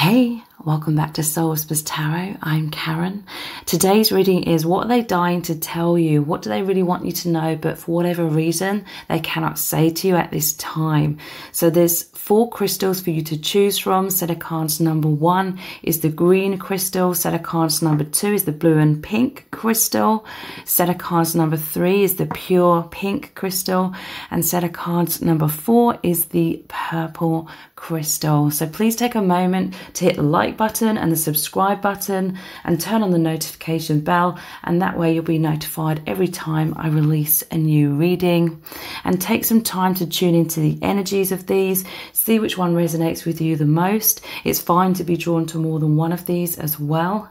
Hey, welcome back to Soul Whispers Tarot. I'm Karen. Today's reading is what are they dying to tell you? What do they really want you to know, but for whatever reason, they cannot say to you at this time? So there's 4 crystals for you to choose from. Set of cards number 1 is the green crystal. Set of cards number 2 is the blue and pink crystal. Set of cards number 3 is the pure pink crystal. And set of cards number 4 is the purple crystal. So please take a moment to hit the like button and the subscribe button and turn on the notification bell, and that way you'll be notified every time I release a new reading. And take some time to tune into the energies of these, see which one resonates with you the most. It's fine to be drawn to more than one of these as well,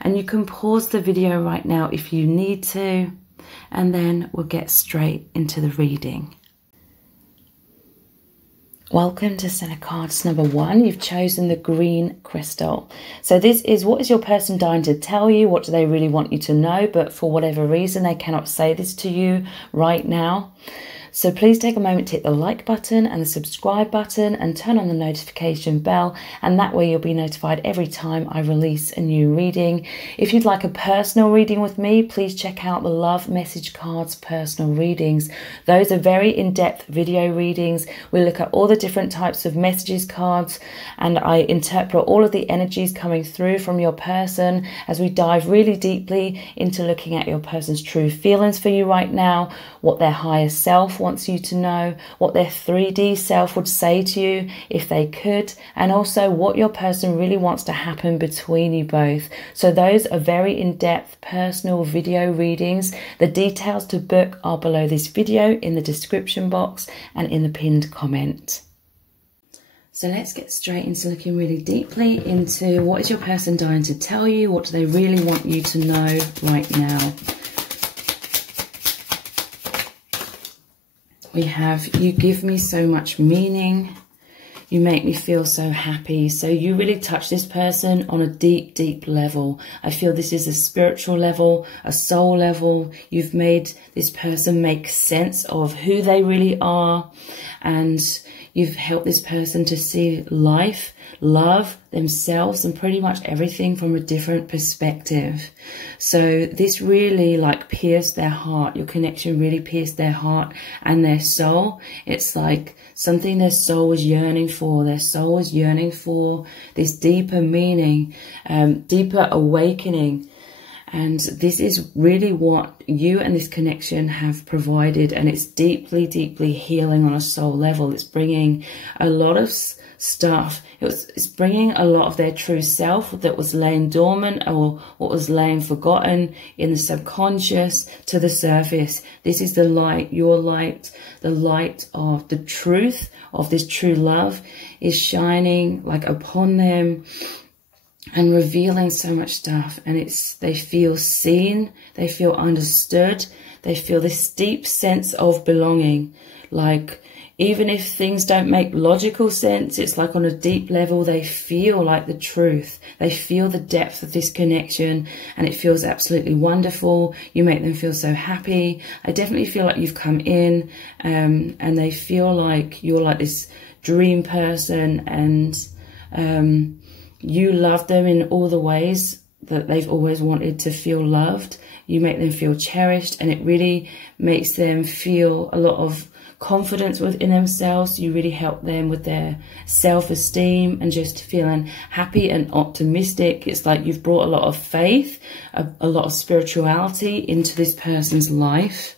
and you can pause the video right now if you need to, and then we'll get straight into the reading. Welcome to set of cards number 1. You've chosen the green crystal. So this is, what is your person dying to tell you? What do they really want you to know, but for whatever reason they cannot say this to you right now? So please take a moment to hit the like button and the subscribe button and turn on the notification bell, and that way you'll be notified every time I release a new reading. If you'd like a personal reading with me, please check out the Love Message Cards personal readings. Those are very in-depth video readings. We look at all the different types of messages cards, and I interpret all of the energies coming through from your person as we dive really deeply into looking at your person's true feelings for you right now, what their higher self wants you to know, what their 3D self would say to you if they could, and also what your person really wants to happen between you both. So those are very in-depth personal video readings. The details to book are below this video in the description box and in the pinned comment. So let's get straight into looking really deeply into what is your person dying to tell you, what do they really want you to know right now. We have, you give me so much meaning, you make me feel so happy. So you really touch this person on a deep, deep level. I feel this is a spiritual level, a soul level. You've made this person make sense of who they really are, and you've helped this person to see life, love, themselves, and pretty much everything from a different perspective. So this really like pierced their heart. Your connection really pierced their heart and their soul. It's like something their soul was yearning for. Their soul was yearning for this deeper meaning, deeper awakening. And this is really what you and this connection have provided. And it's deeply, deeply healing on a soul level. It's bringing a lot of stuff. It's bringing a lot of their true self that was laying dormant or what was laying forgotten in the subconscious to the surface. This is the light, your light, the light of the truth of this true love is shining like upon them and revealing so much stuff. And they feel seen, they feel understood, they feel this deep sense of belonging. Like, even if things don't make logical sense, it's like on a deep level, they feel like the truth. They feel the depth of this connection, and it feels absolutely wonderful. You make them feel so happy. I definitely feel like you've come in, and they feel like you're like this dream person, and you love them in all the ways that they've always wanted to feel loved. You make them feel cherished, and it really makes them feel a lot of confidence within themselves. You really help them with their self-esteem and just feeling happy and optimistic. It's like you've brought a lot of faith, a lot of spirituality into this person's life.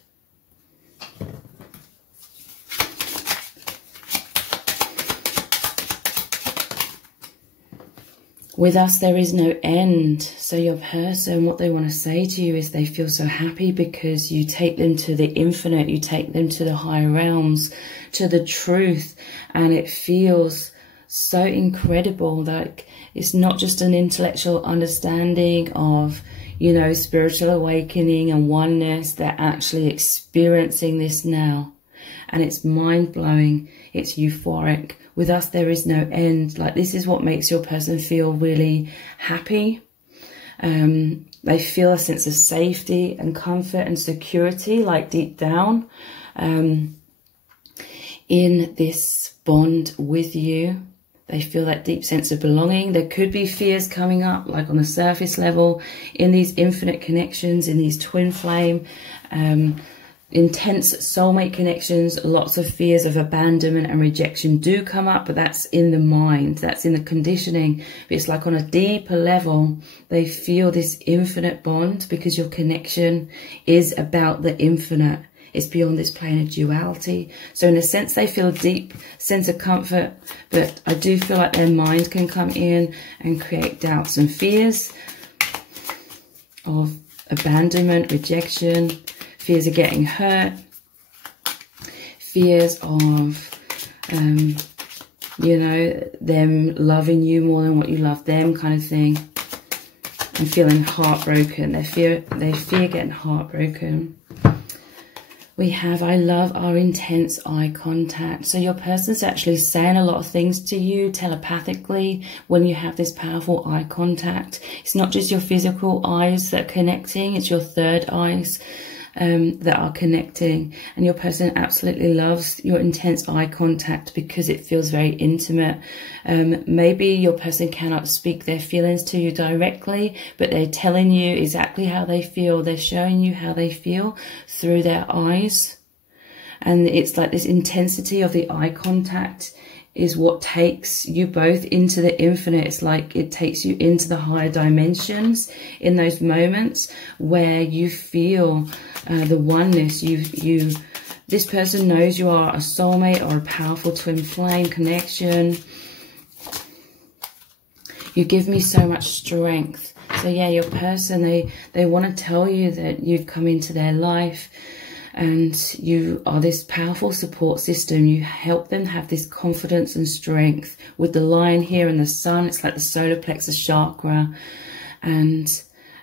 With us, there is no end. So your person, what they want to say to you is they feel so happy because you take them to the infinite, you take them to the higher realms, to the truth. And it feels so incredible that it's not just an intellectual understanding of, you know, spiritual awakening and oneness. They're actually experiencing this now. And it's mind-blowing. It's euphoric. With us, there is no end. Like, this is what makes your person feel really happy. They feel a sense of safety and comfort and security, like deep down, in this bond with you. They feel that deep sense of belonging. There could be fears coming up, like on the surface level, in these infinite connections, in these twin flame, intense soulmate connections. Lots of fears of abandonment and rejection do come up, but that's in the mind, that's in the conditioning. But it's like on a deeper level, they feel this infinite bond because your connection is about the infinite. It's beyond this plane of duality. So in a sense, they feel a deep sense of comfort, but I do feel like their mind can come in and create doubts and fears of abandonment, rejection, fears of getting hurt, fears of, you know, them loving you more than what you love them, kind of thing, and feeling heartbroken. They fear getting heartbroken. We have, I love our intense eye contact. So your person's actually saying a lot of things to you telepathically when you have this powerful eye contact. It's not just your physical eyes that are connecting, it's your third eyes that are connecting. And your person absolutely loves your intense eye contact because it feels very intimate. Maybe your person cannot speak their feelings to you directly, but they're telling you exactly how they feel. They're showing you how they feel through their eyes. And it's like this intensity of the eye contact is what takes you both into the infinite. It's like it takes you into the higher dimensions in those moments where you feel the oneness. This person knows you are a soulmate or a powerful twin flame connection. You give me so much strength. So yeah, your person, they want to tell you that you've come into their life and you are this powerful support system. You help them have this confidence and strength. With the lion here and the sun, it's like the solar plexus chakra. And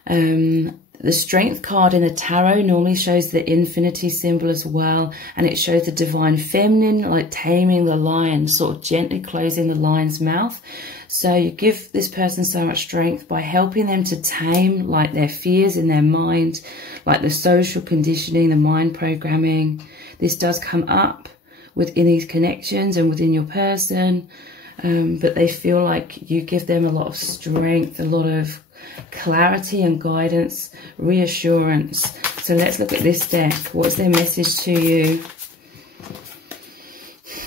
the strength card in the tarot normally shows the infinity symbol as well. And it shows the divine feminine, like taming the lion, sort of gently closing the lion's mouth. So you give this person so much strength by helping them to tame like their fears in their mind, like the social conditioning, the mind programming. This does come up within these connections and within your person, but they feel like you give them a lot of strength, a lot of clarity and guidance, reassurance. So let's look at this deck. What's their message to you?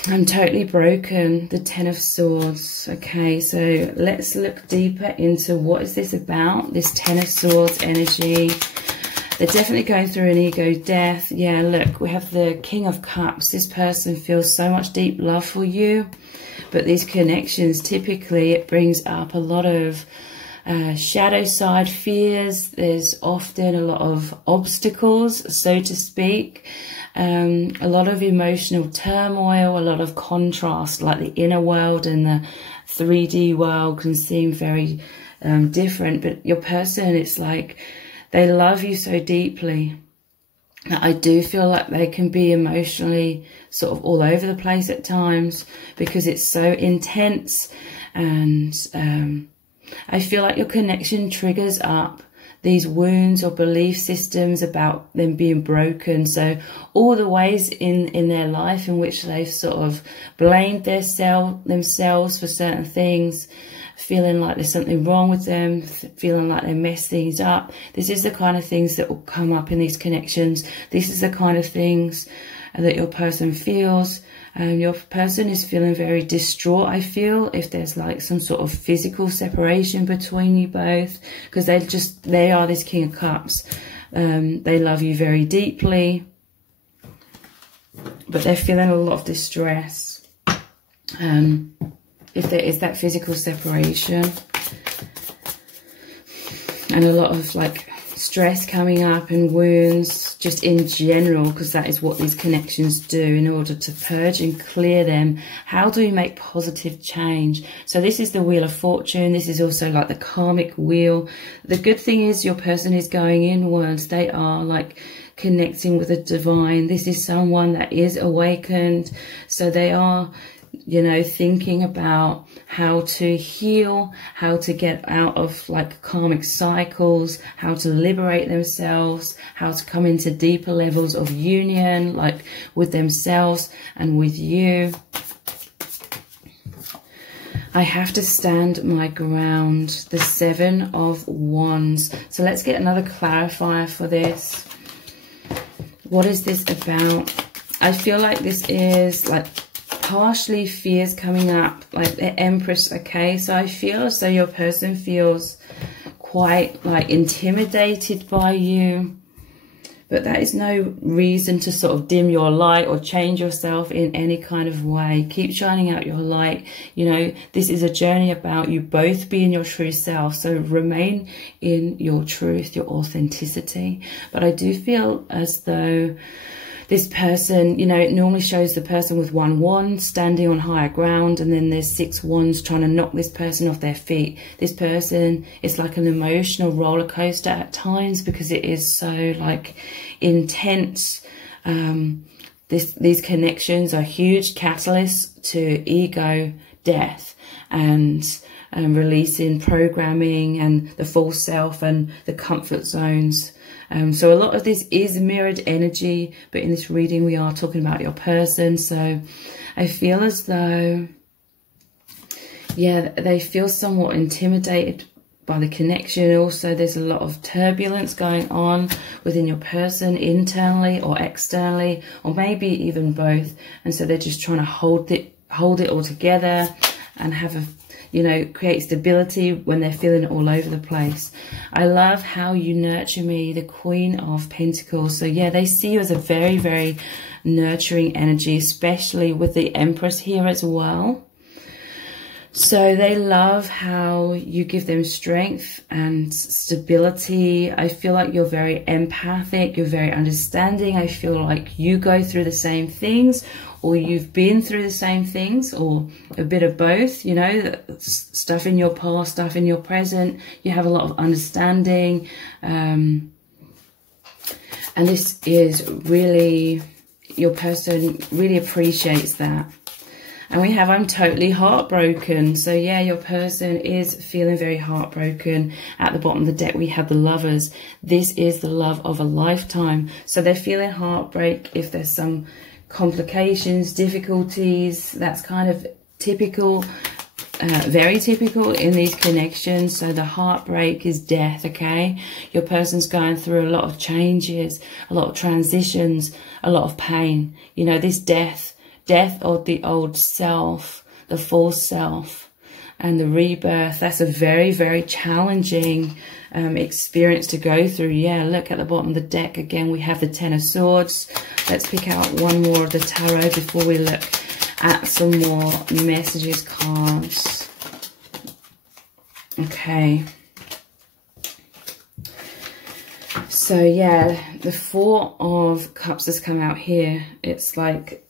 I'm totally broken, the Ten of Swords. Okay, so let's look deeper into what is this about, this Ten of Swords energy. They're definitely going through an ego death. Yeah, look, we have the King of Cups. This person feels so much deep love for you, but these connections, typically it brings up a lot of shadow side fears. There's often a lot of obstacles, so to speak. A lot of emotional turmoil, a lot of contrast, like the inner world and the 3D world can seem very different. But your person, it's like they love you so deeply. I do feel like they can be emotionally sort of all over the place at times because it's so intense. And I feel like your connection triggers up these wounds or belief systems about them being broken. So all the ways in their life in which they've sort of blamed themselves for certain things, feeling like there's something wrong with them, feeling like they mess things up. This is the kind of things that will come up in these connections. This is the kind of things that your person feels. Your person is feeling very distraught, I feel, if there's like some sort of physical separation between you both, because they are this King of Cups. They love you very deeply, but they're feeling a lot of distress. If there is that physical separation and a lot of like stress coming up and wounds just in general, because that is what these connections do in order to purge and clear them. How do we make positive change? So this is the Wheel of Fortune. This is also like the karmic wheel. The good thing is your person is going inwards. They are like connecting with the divine. This is someone that is awakened. So they are, you know, thinking about how to heal, how to get out of like karmic cycles, how to liberate themselves, how to come into deeper levels of union, like with themselves and with you. I have to stand my ground. The 7 of Wands. So let's get another clarifier for this. What is this about? I feel like this is like partially fears coming up, like the Empress, okay? So I feel as though your person feels quite like intimidated by you. But that is no reason to sort of dim your light or change yourself in any kind of way. Keep shining out your light. You know, this is a journey about you both being your true self. So remain in your truth, your authenticity. But I do feel as though this person, you know, it normally shows the person with 1 wand standing on higher ground, and then there's 6 wands trying to knock this person off their feet. This person is like an emotional roller coaster at times because it is so like intense. These connections are huge catalysts to ego death and releasing programming and the false self and the comfort zones. So a lot of this is mirrored energy, but in this reading we are talking about your person. So I feel as though, yeah, they feel somewhat intimidated by the connection. Also, there's a lot of turbulence going on within your person, internally or externally, or maybe even both. And so they're just trying to hold it all together and have a, you know, create stability when they're feeling it all over the place. I love how you nurture me, the Queen of Pentacles. So yeah, they see you as a very, very nurturing energy, especially with the Empress here as well. So they love how you give them strength and stability. I feel like you're very empathic, you're very understanding. I feel like you go through the same things, or you've been through the same things, or a bit of both, you know, stuff in your past, stuff in your present. You have a lot of understanding. And this is really, your person really appreciates that. And we have, I'm totally heartbroken. So yeah, your person is feeling very heartbroken. At the bottom of the deck, we have the Lovers. This is the love of a lifetime. So they're feeling heartbreak. If there's some complications, difficulties, that's kind of typical, very typical in these connections. So the heartbreak is death, okay? Your person's going through a lot of changes, a lot of transitions, a lot of pain. You know, this death of the old self, the false self, and the rebirth. That's a very, very challenging experience to go through. Yeah, look at the bottom of the deck. Again, we have the Ten of Swords. Let's pick out one more of the tarot before we look at some more messages cards. Okay. So, yeah, the Four of Cups has come out here. It's like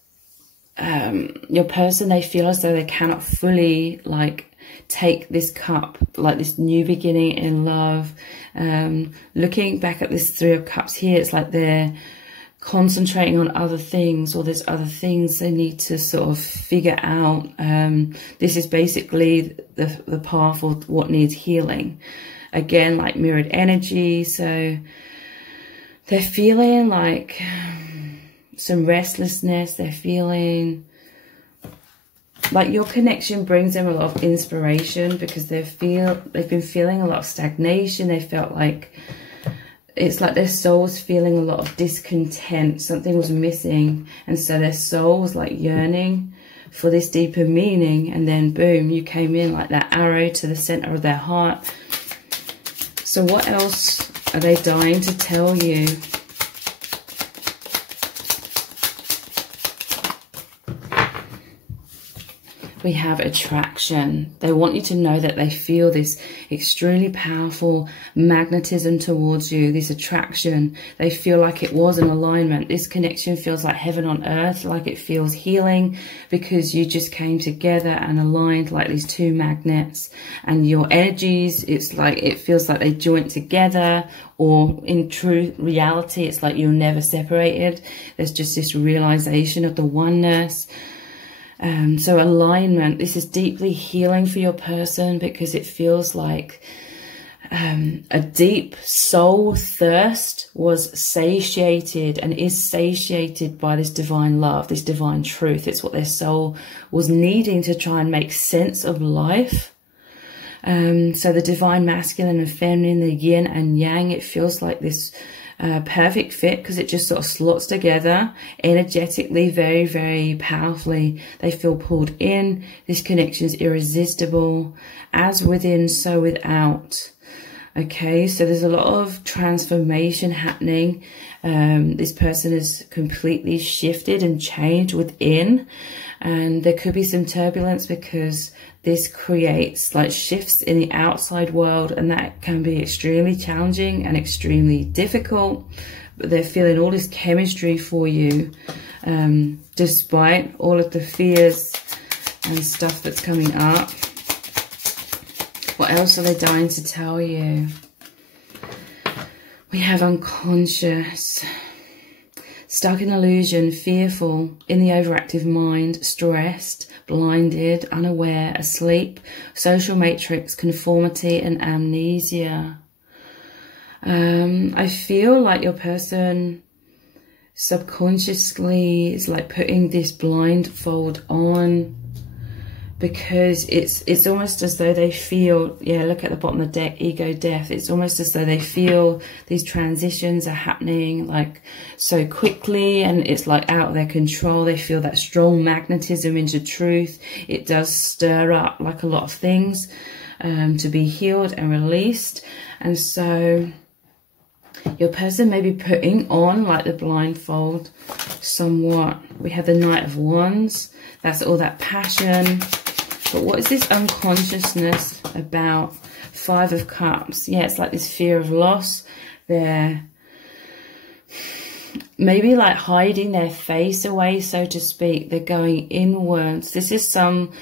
your person, they feel as though they cannot fully like take this cup, like this new beginning in love. Looking back at this Three of Cups here, it's like they're concentrating on other things, or there's other things they need to sort of figure out. This is basically the path of what needs healing. Again, like mirrored energy. So they're feeling like some restlessness. They're feeling like your connection brings them a lot of inspiration, because they've been feeling a lot of stagnation. They felt like it's like their soul's feeling a lot of discontent. Something was missing, and so their soul was like yearning for this deeper meaning. And then boom, you came in like that arrow to the center of their heart. So what else are they dying to tell you? We have attraction. They want you to know that they feel this extremely powerful magnetism towards you, this attraction. They feel like it was an alignment. This connection feels like heaven on earth, like it feels healing, because you just came together and aligned like these two magnets. And your energies, it's like, it feels like they joint together, or in true reality, it's like you're never separated. There's just this realization of the oneness. So alignment, this is deeply healing for your person, because it feels like a deep soul thirst was satiated and is satiated by this divine love, this divine truth. It's what their soul was needing to try and make sense of life. So the divine masculine and feminine, the yin and yang, it feels like this perfect fit, because it just sort of slots together energetically, very, very powerfully. They feel pulled in. This connection is irresistible. As within, so without. Okay, so there's a lot of transformation happening. This person is completely shifted and changed within. And there could be some turbulence because this creates like shifts in the outside world, and that can be extremely challenging and extremely difficult. But they're feeling all this chemistry for you, despite all of the fears and stuff that's coming up. What else are they dying to tell you? We have unconscious. Stuck in illusion, fearful, in the overactive mind, stressed, blinded, unaware, asleep, social matrix, conformity, and amnesia. I feel like your person subconsciously is like putting this blindfold on, because it's almost as though they feel, yeah, look at the bottom of the deck, ego death. It's almost as though they feel these transitions are happening like so quickly, and it's like out of their control. They feel that strong magnetism into truth. It does stir up like a lot of things to be healed and released. And so your person may be putting on like the blindfold somewhat. We have the Knight of Wands. That's all that passion. But what is this unconsciousness about? Five of Cups. Yeah, it's like this fear of loss. They're maybe like hiding their face away, so to speak. They're going inwards. This is some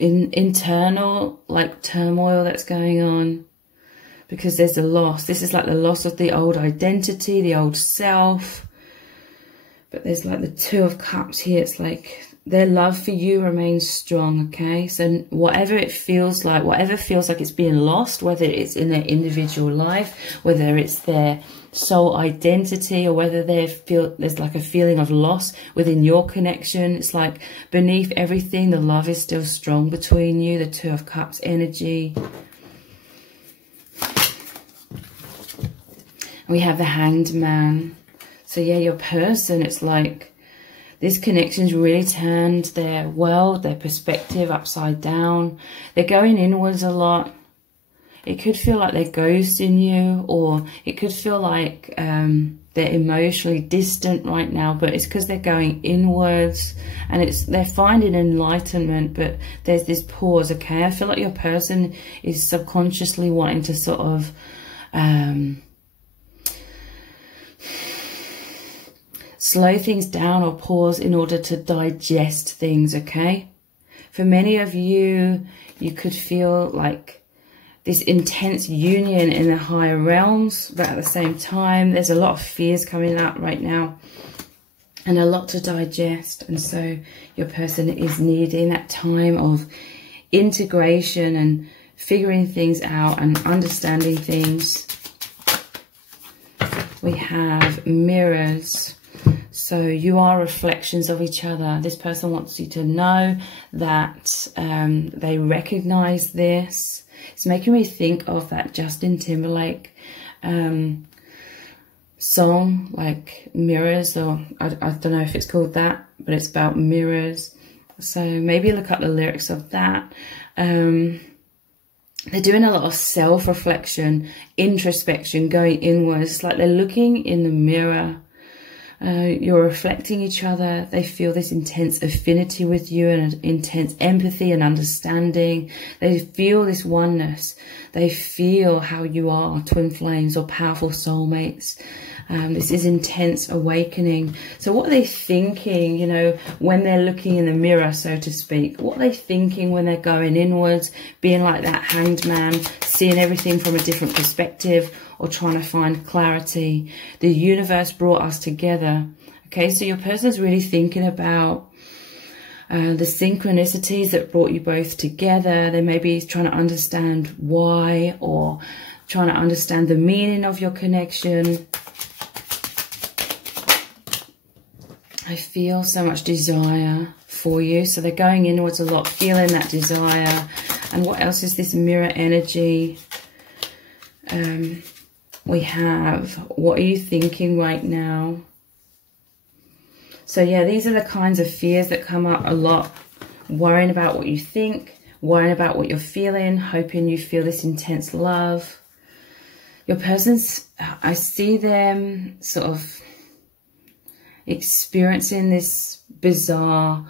internal like turmoil that's going on, because there's a loss. This is like the loss of the old identity, the old self. But there's like the Two of Cups here. It's like their love for you remains strong, okay? So whatever it feels like, whatever feels like it's being lost, whether it's in their individual life, whether it's their soul identity, or whether there's like a feeling of loss within your connection, it's like beneath everything, the love is still strong between you, the Two of Cups energy. We have the Hanged Man. So yeah, your person, it's like this connection's really turned their world, their perspective upside down. They're going inwards a lot. It could feel like they're ghosting you, or it could feel like they're emotionally distant right now, but it's because they're going inwards, and they're finding enlightenment, but there's this pause, okay? I feel like your person is subconsciously wanting to sort of slow things down or pause in order to digest things, okay? For many of you, you could feel like this intense union in the higher realms, but at the same time, there's a lot of fears coming up right now and a lot to digest. And so your person is needing that time of integration and figuring things out and understanding things. We have Mirrors. So you are reflections of each other. This person wants you to know that they recognize this. It's making me think of that Justin Timberlake song, like Mirrors, or I don't know if it's called that, but it's about mirrors. So maybe look up the lyrics of that. They're doing a lot of self-reflection, introspection, going inwards. It's like they're looking in the mirror. You're reflecting each other. They feel this intense affinity with you and intense empathy and understanding. They feel this oneness. They feel how you are, twin flames or powerful soulmates. This is intense awakening. So what are they thinking, you know, when they're looking in the mirror, so to speak? What are they thinking when they're going inwards, being like that Hanged Man, seeing everything from a different perspective, or trying to find clarity? The universe brought us together. Okay, so your person's really thinking about the synchronicities that brought you both together. They may be trying to understand why, or trying to understand the meaning of your connection. I feel so much desire for you. So they're going inwards a lot, feeling that desire. And what else is this mirror energy? We have, what are you thinking right now? So yeah, these are the kinds of fears that come up a lot. Worrying about what you think, worrying about what you're feeling, hoping you feel this intense love. Your person's, I see them sort of experiencing this bizarre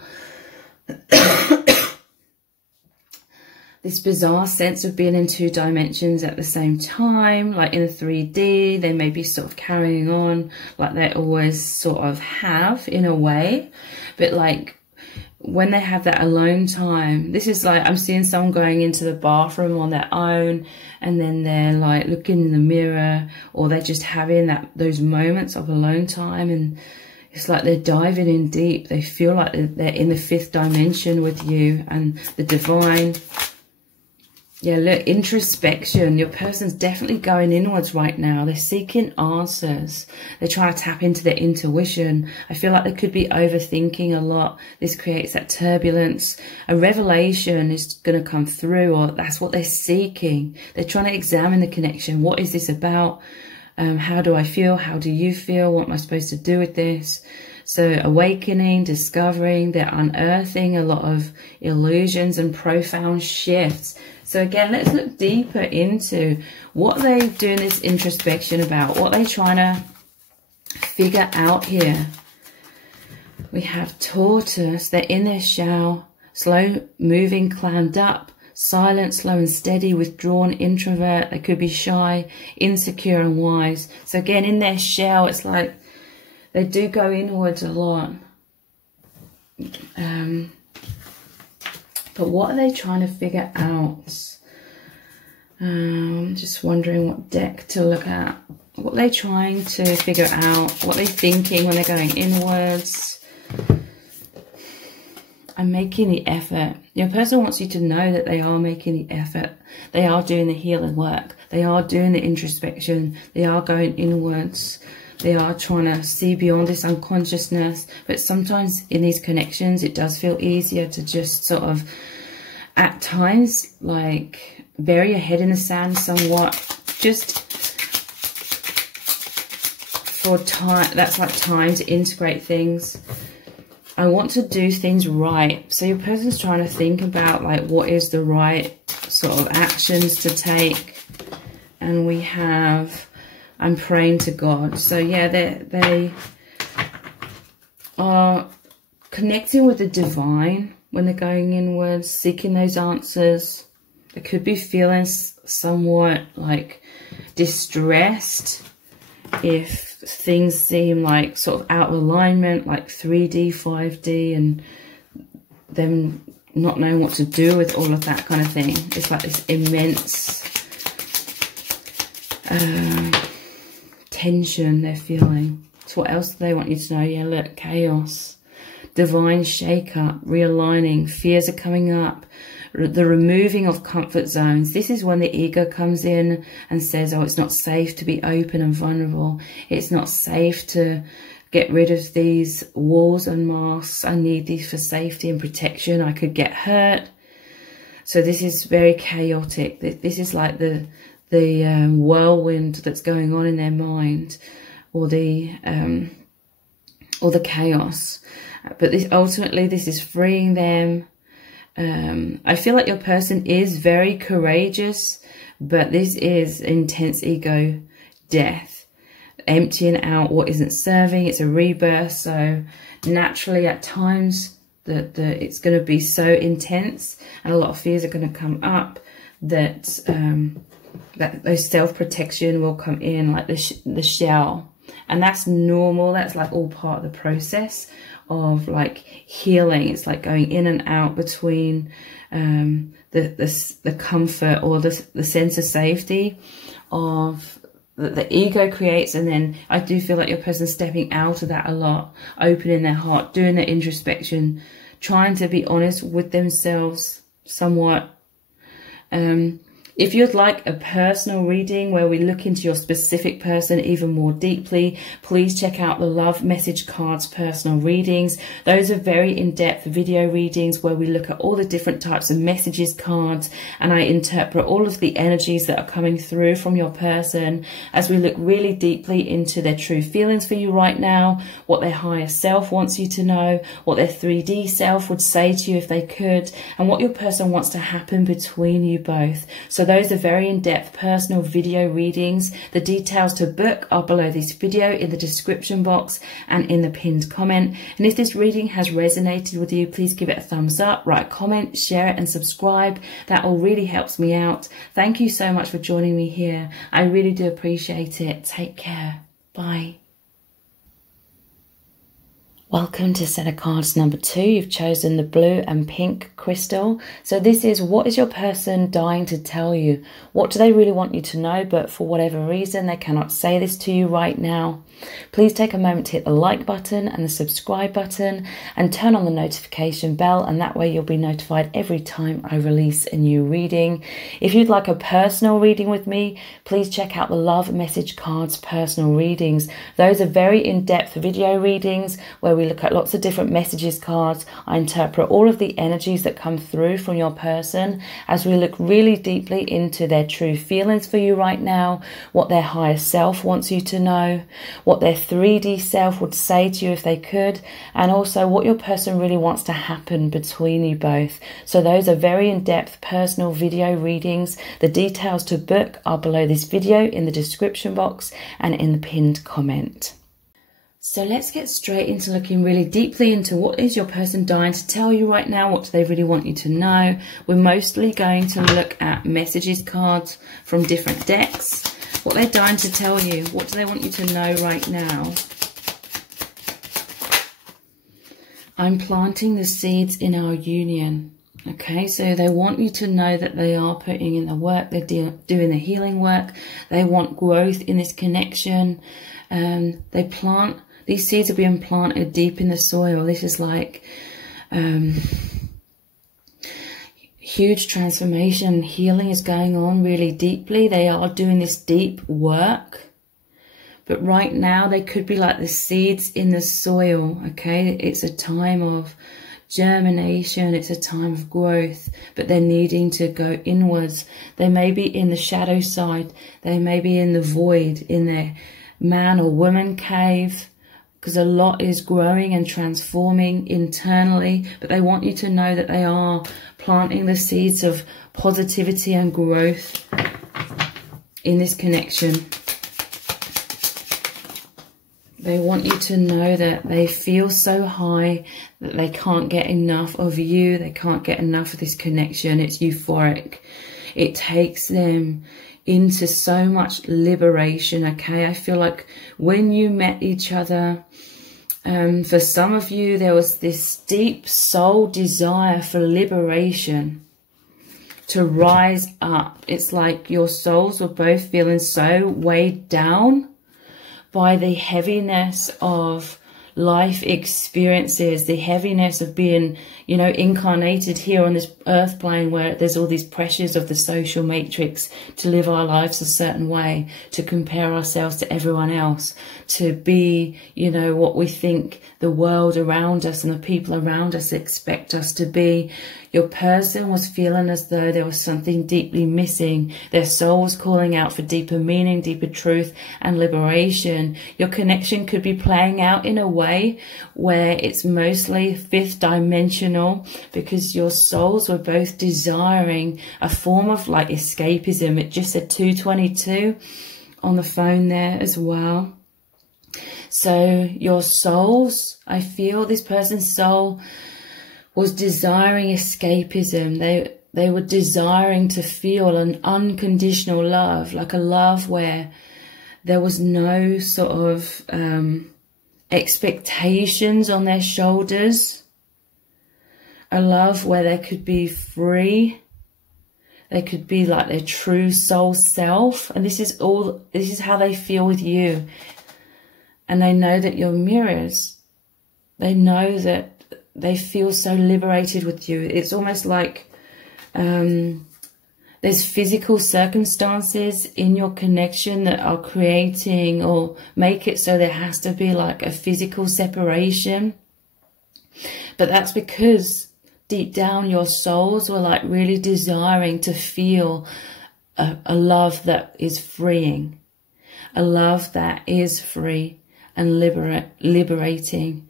this bizarre sense of being in 2 dimensions at the same time, like in 3D. They may be sort of carrying on like they always sort of have in a way, but like when they have that alone time, this is like I'm seeing someone going into the bathroom on their own, and then they're like looking in the mirror, or they're just having those moments of alone time, and it's like they're diving in deep. They feel like they're in the 5th dimension with you and the divine. Yeah, look, introspection. Your person's definitely going inwards right now. They're seeking answers. They're trying to tap into their intuition. I feel like they could be overthinking a lot. This creates that turbulence. A revelation is going to come through, or that's what they're seeking. They're trying to examine the connection. What is this about? How do I feel? How do you feel? What am I supposed to do with this? So awakening, discovering, they're unearthing a lot of illusions and profound shifts. So again, let's look deeper into what they're doing this introspection about, what they're trying to figure out here. We have tortoise, they're in their shell, slow moving, clammed up, silent, slow and steady, withdrawn, introvert. They could be shy, insecure and wise. So again, in their shell, it's like they do go inwards a lot. But what are they trying to figure out? Just wondering what deck to look at. What are they trying to figure out? What are they thinking when they're going inwards? I'm making the effort. Your person wants you to know that they are making the effort. They are doing the healing work. They are doing the introspection. They are going inwards. They are trying to see beyond this unconsciousness. But sometimes in these connections, it does feel easier to just sort of, at times, like bury your head in the sand somewhat. Just for time, that's like time to integrate things. I want to do things right. So your person's trying to think about like what is the right sort of actions to take. And we have, I'm praying to God. So yeah, they are connecting with the divine when they're going inwards, seeking those answers. They could be feeling somewhat like distressed if things seem like sort of out of alignment, like 3D, 5D, and them not knowing what to do with all of that kind of thing. It's like this immense tension they're feeling. So what else do they want you to know? Yeah, look, chaos, divine shake-up, realigning, fears are coming up, the removing of comfort zones. This is when the ego comes in and says, oh, it's not safe to be open and vulnerable. It's not safe to get rid of these walls and masks. I need these for safety and protection. I could get hurt. So this is very chaotic. This is like the whirlwind that's going on in their mind, or the chaos. But ultimately this is freeing them. I feel like your person is very courageous, but this is intense ego death, emptying out what isn't serving. It's a rebirth. So naturally at times it's going to be so intense, and a lot of fears are going to come up, that that those self-protection will come in, like the shell. And that's normal. That's like all part of the process of like healing. It's like going in and out between the comfort or the sense of safety of the ego creates. And then I do feel like your person's stepping out of that a lot, opening their heart, doing their introspection, trying to be honest with themselves somewhat. If you'd like a personal reading where we look into your specific person even more deeply, please check out the Love Message Cards personal readings. Those are very in-depth video readings where we look at all the different types of messages cards, and I interpret all of the energies that are coming through from your person as we look really deeply into their true feelings for you right now, what their higher self wants you to know, what their 3D self would say to you if they could, and what your person wants to happen between you both. So those are very in-depth personal video readings. The details to book are below this video in the description box and in the pinned comment. And if this reading has resonated with you, please give it a thumbs up, write a comment, share it and subscribe. That all really helps me out. Thank you so much for joining me here. I really do appreciate it. Take care. Bye. Welcome to set of cards number 2. You've chosen the blue and pink crystal. So this is, what is your person dying to tell you? What do they really want you to know, but for whatever reason they cannot say this to you right now? Please take a moment to hit the like button and the subscribe button and turn on the notification bell, and that way you'll be notified every time I release a new reading. If you'd like a personal reading with me, please check out the Love Message Cards personal readings. Those are very in-depth video readings where we look at lots of different messages cards. I interpret all of the energies that come through from your person as we look really deeply into their true feelings for you right now, what their higher self wants you to know, what their 3D self would say to you if they could, and also what your person really wants to happen between you both. So those are very in-depth personal video readings. The details to book are below this video in the description box and in the pinned comment. So let's get straight into looking really deeply into what is your person dying to tell you right now. What do they really want you to know? We're mostly going to look at messages cards from different decks. What they're dying to tell you. What do they want you to know right now? I'm planting the seeds in our union. Okay, so they want you to know that they are putting in the work. They're doing the healing work. They want growth in this connection. These seeds are being planted deep in the soil. This is like huge transformation. Healing is going on really deeply. They are doing this deep work. But right now, they could be like the seeds in the soil, okay? It's a time of germination. It's a time of growth. But they're needing to go inwards. They may be in the shadow side. They may be in the void, in their man or woman cave, because a lot is growing and transforming internally. But they want you to know that they are planting the seeds of positivity and growth in this connection. They want you to know that they feel so high that they can't get enough of you. They can't get enough of this connection. It's euphoric. It takes them into so much liberation, okay? I feel like when you met each other, for some of you, there was this deep soul desire for liberation, to rise up. It's like your souls were both feeling so weighed down by the heaviness of life experiences, the heaviness of being, you know, incarnated here on this earth plane where there's all these pressures of the social matrix to live our lives a certain way, to compare ourselves to everyone else, to be, you know, what we think the world around us and the people around us expect us to be. Your person was feeling as though there was something deeply missing. Their soul was calling out for deeper meaning, deeper truth and liberation. Your connection could be playing out in a way where it's mostly fifth dimensional, because your souls were both desiring a form of like escapism. It just said 222 on the phone there as well. So your souls, I feel this person's soul was desiring escapism. They were desiring to feel an unconditional love, like a love where there was no sort of expectations on their shoulders. A love where they could be free. They could be like their true soul self. And this is how they feel with you. And they know that you're mirrors. They know that they feel so liberated with you. It's almost like there's physical circumstances in your connection that are creating or make it so there has to be like a physical separation. But that's because deep down your souls were like really desiring to feel a love that is freeing, a love that is free and liberating,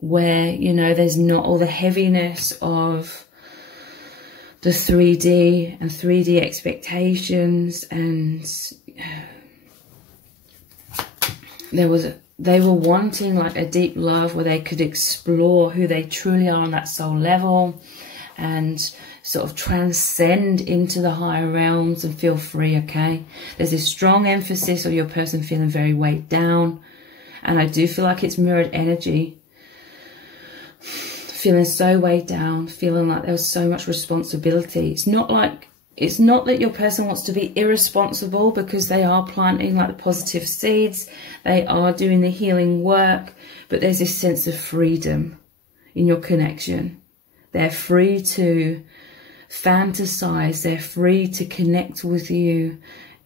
where, you know, there's not all the heaviness of the 3D and 3D expectations, and they were wanting like a deep love where they could explore who they truly are on that soul level and sort of transcend into the higher realms and feel free, okay? There's this strong emphasis of your person feeling very weighed down, and I do feel like it's mirrored energy. Feeling so weighed down, feeling like there was so much responsibility. It's not that your person wants to be irresponsible, because they are planting like the positive seeds, they are doing the healing work, but there's this sense of freedom in your connection. They're free to fantasize, they're free to connect with you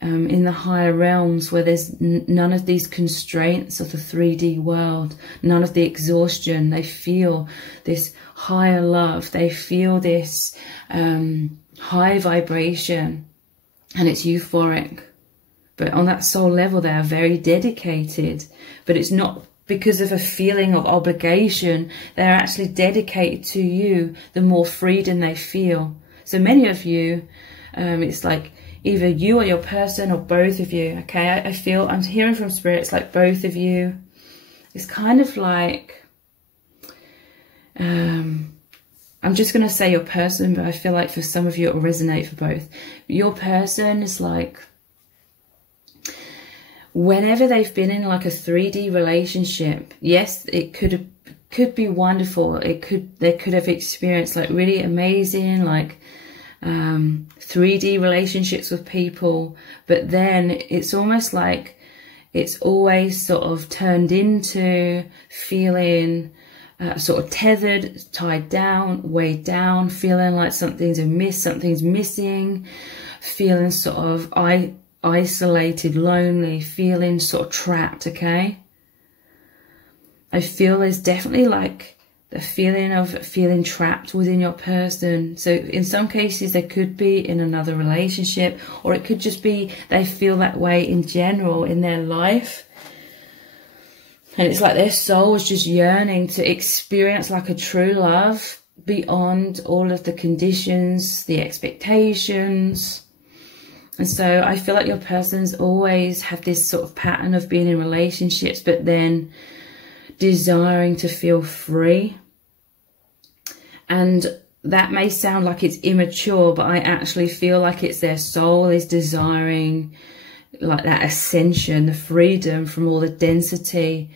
in the higher realms, where there's none of these constraints of the 3D world, none of the exhaustion. They feel this higher love, they feel this high vibration, and it's euphoric. But on that soul level, they are very dedicated, but it's not because of a feeling of obligation. They're actually dedicated to you the more freedom they feel. So many of you, it's like either you or your person or both of you, okay? I'm hearing from Spirit, it's like both of you. It's kind of like, I'm just going to say your person, but I feel like for some of you it will resonate for both. Your person is like, whenever they've been in like a 3D relationship, yes, it could be wonderful. They could have experienced like really amazing, like 3D relationships with people, but then it's almost like it's always sort of turned into feeling sort of tethered, tied down, weighed down, feeling like something's amiss, something's missing, feeling sort of isolated, lonely, feeling sort of trapped, okay? I feel there's definitely like the feeling of feeling trapped within your person. So in some cases they could be in another relationship, or it could just be they feel that way in general in their life. And it's like their soul is just yearning to experience like a true love beyond all of the conditions, the expectations. And so I feel like your person's always have this sort of pattern of being in relationships, but then desiring to feel free. And that may sound like it's immature, but I actually feel like it's their soul is desiring like that ascension, the freedom from all the density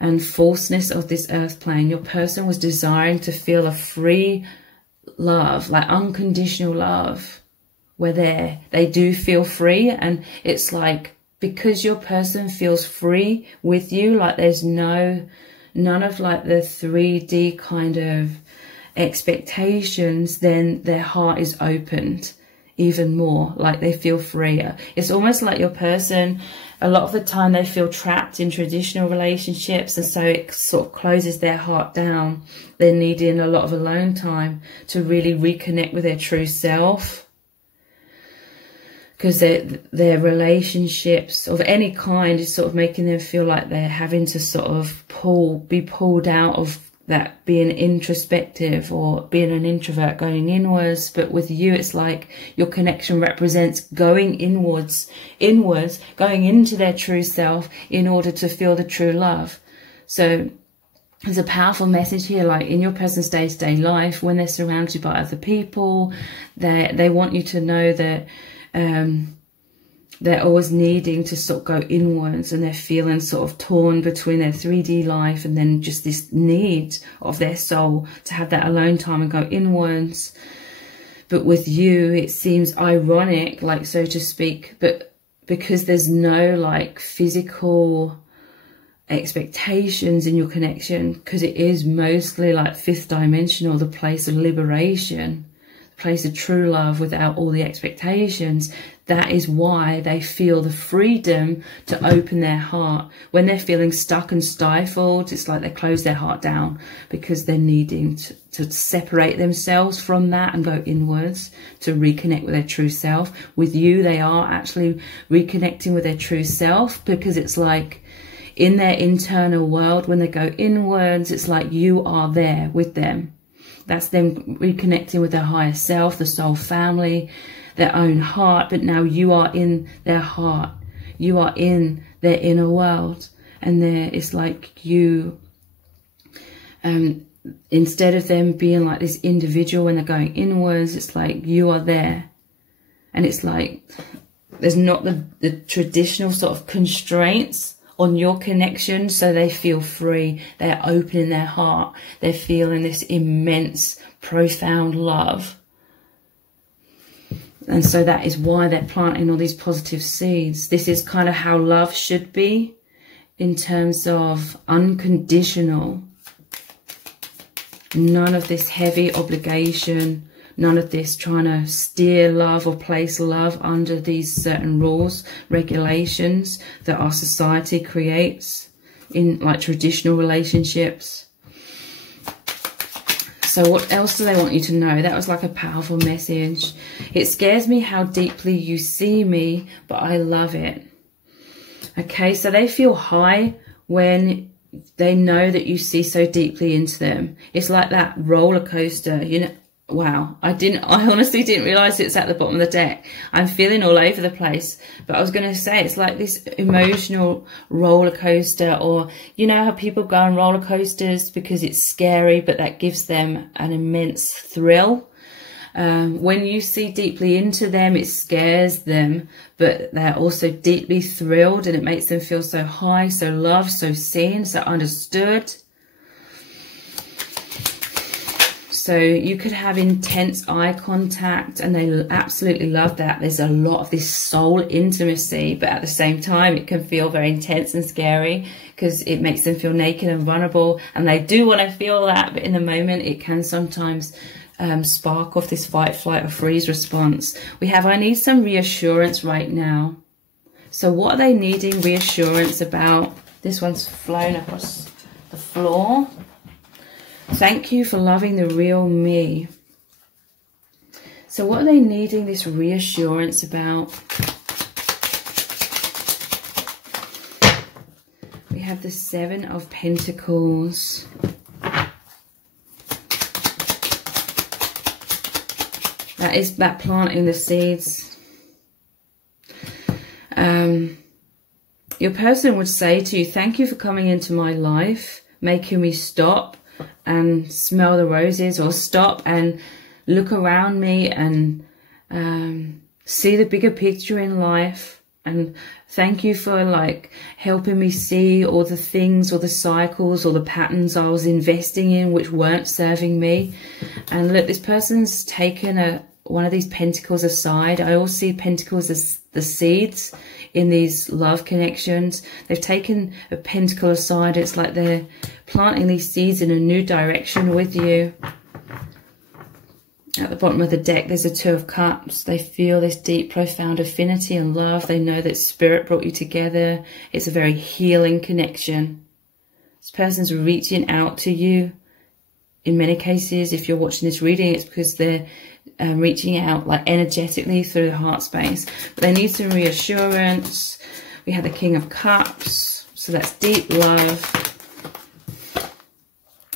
and falseness of this earth plane. Your person was desiring to feel a free love, like unconditional love, where they do feel free. And it's like, because your person feels free with you, like there's none of like the 3D kind of expectations, then their heart is opened even more, like they feel freer. It's almost like your person, a lot of the time they feel trapped in traditional relationships, and so it sort of closes their heart down. They're needing a lot of alone time to really reconnect with their true self, because their relationships of any kind is sort of making them feel like they're having to sort of be pulled out of that being introspective or being an introvert, going inwards. But with you, it's like your connection represents going inwards, going into their true self in order to feel the true love. So there's a powerful message here, like in your person's day-to-day life, when they're surrounded by other people, they want you to know that they're always needing to sort of go inwards, and they're feeling sort of torn between their 3D life and then just this need of their soul to have that alone time and go inwards. But with you, it seems ironic, like, so to speak, but because there's no like physical expectations in your connection, because it is mostly like fifth dimensional, the place of liberation, place of true love without all the expectations. That is why they feel the freedom to open their heart. When they're feeling stuck and stifled, it's like they close their heart down because they're needing to separate themselves from that and go inwards to reconnect with their true self. With you, they are actually reconnecting with their true self, because it's like in their internal world, when they go inwards, it's like you are there with them. That's them reconnecting with their higher self, the soul family, their own heart. But now you are in their heart. You are in their inner world. And there it's like you, instead of them being like this individual when they're going inwards, it's like you are there. And it's like there's not the traditional sort of constraints on your connection, so they feel free. They're opening their heart. They're feeling this immense, profound love. And so that is why they're planting all these positive seeds. This is kind of how love should be, in terms of unconditional. None of this heavy obligation, none of this trying to steer love or place love under these certain rules, regulations that our society creates in like traditional relationships. So what else do they want you to know? That was like a powerful message. It scares me how deeply you see me, but I love it. Okay, so they feel high when they know that you see so deeply into them. It's like that roller coaster, you know. Wow, I honestly didn't realize it's at the bottom of the deck. I'm feeling all over the place. But I was going to say, it's like this emotional roller coaster, or you know how people go on roller coasters because it's scary, but that gives them an immense thrill. When you see deeply into them, it scares them, but they're also deeply thrilled, and it makes them feel so high, so loved, so seen, so understood. So you could have intense eye contact, and they absolutely love that. There's a lot of this soul intimacy, but at the same time, it can feel very intense and scary because it makes them feel naked and vulnerable. And they do want to feel that, but in the moment, it can sometimes spark off this fight, flight, or freeze response. We have, I need some reassurance right now. So what are they needing reassurance about? This one's flown across the floor. Thank you for loving the real me. So what are they needing this reassurance about? We have the Seven of Pentacles. That is that planting the seeds. Your person would say to you, thank you for coming into my life, making me stop and smell the roses, or stop and look around me and see the bigger picture in life. And thank you for like helping me see all the things or the cycles or the patterns I was investing in which weren't serving me. And look, this person's taken one of these pentacles aside. I always see pentacles as the seeds in these love connections. They've taken a pentacle aside. It's like they're planting these seeds in a new direction with you. At the bottom of the deck, there's a Two of Cups. They feel this deep, profound affinity and love. They know that spirit brought you together. It's a very healing connection. This person's reaching out to you. In many cases, if you're watching this reading, it's because they're reaching out like energetically through the heart space. But they need some reassurance. We have the King of Cups. So that's deep love.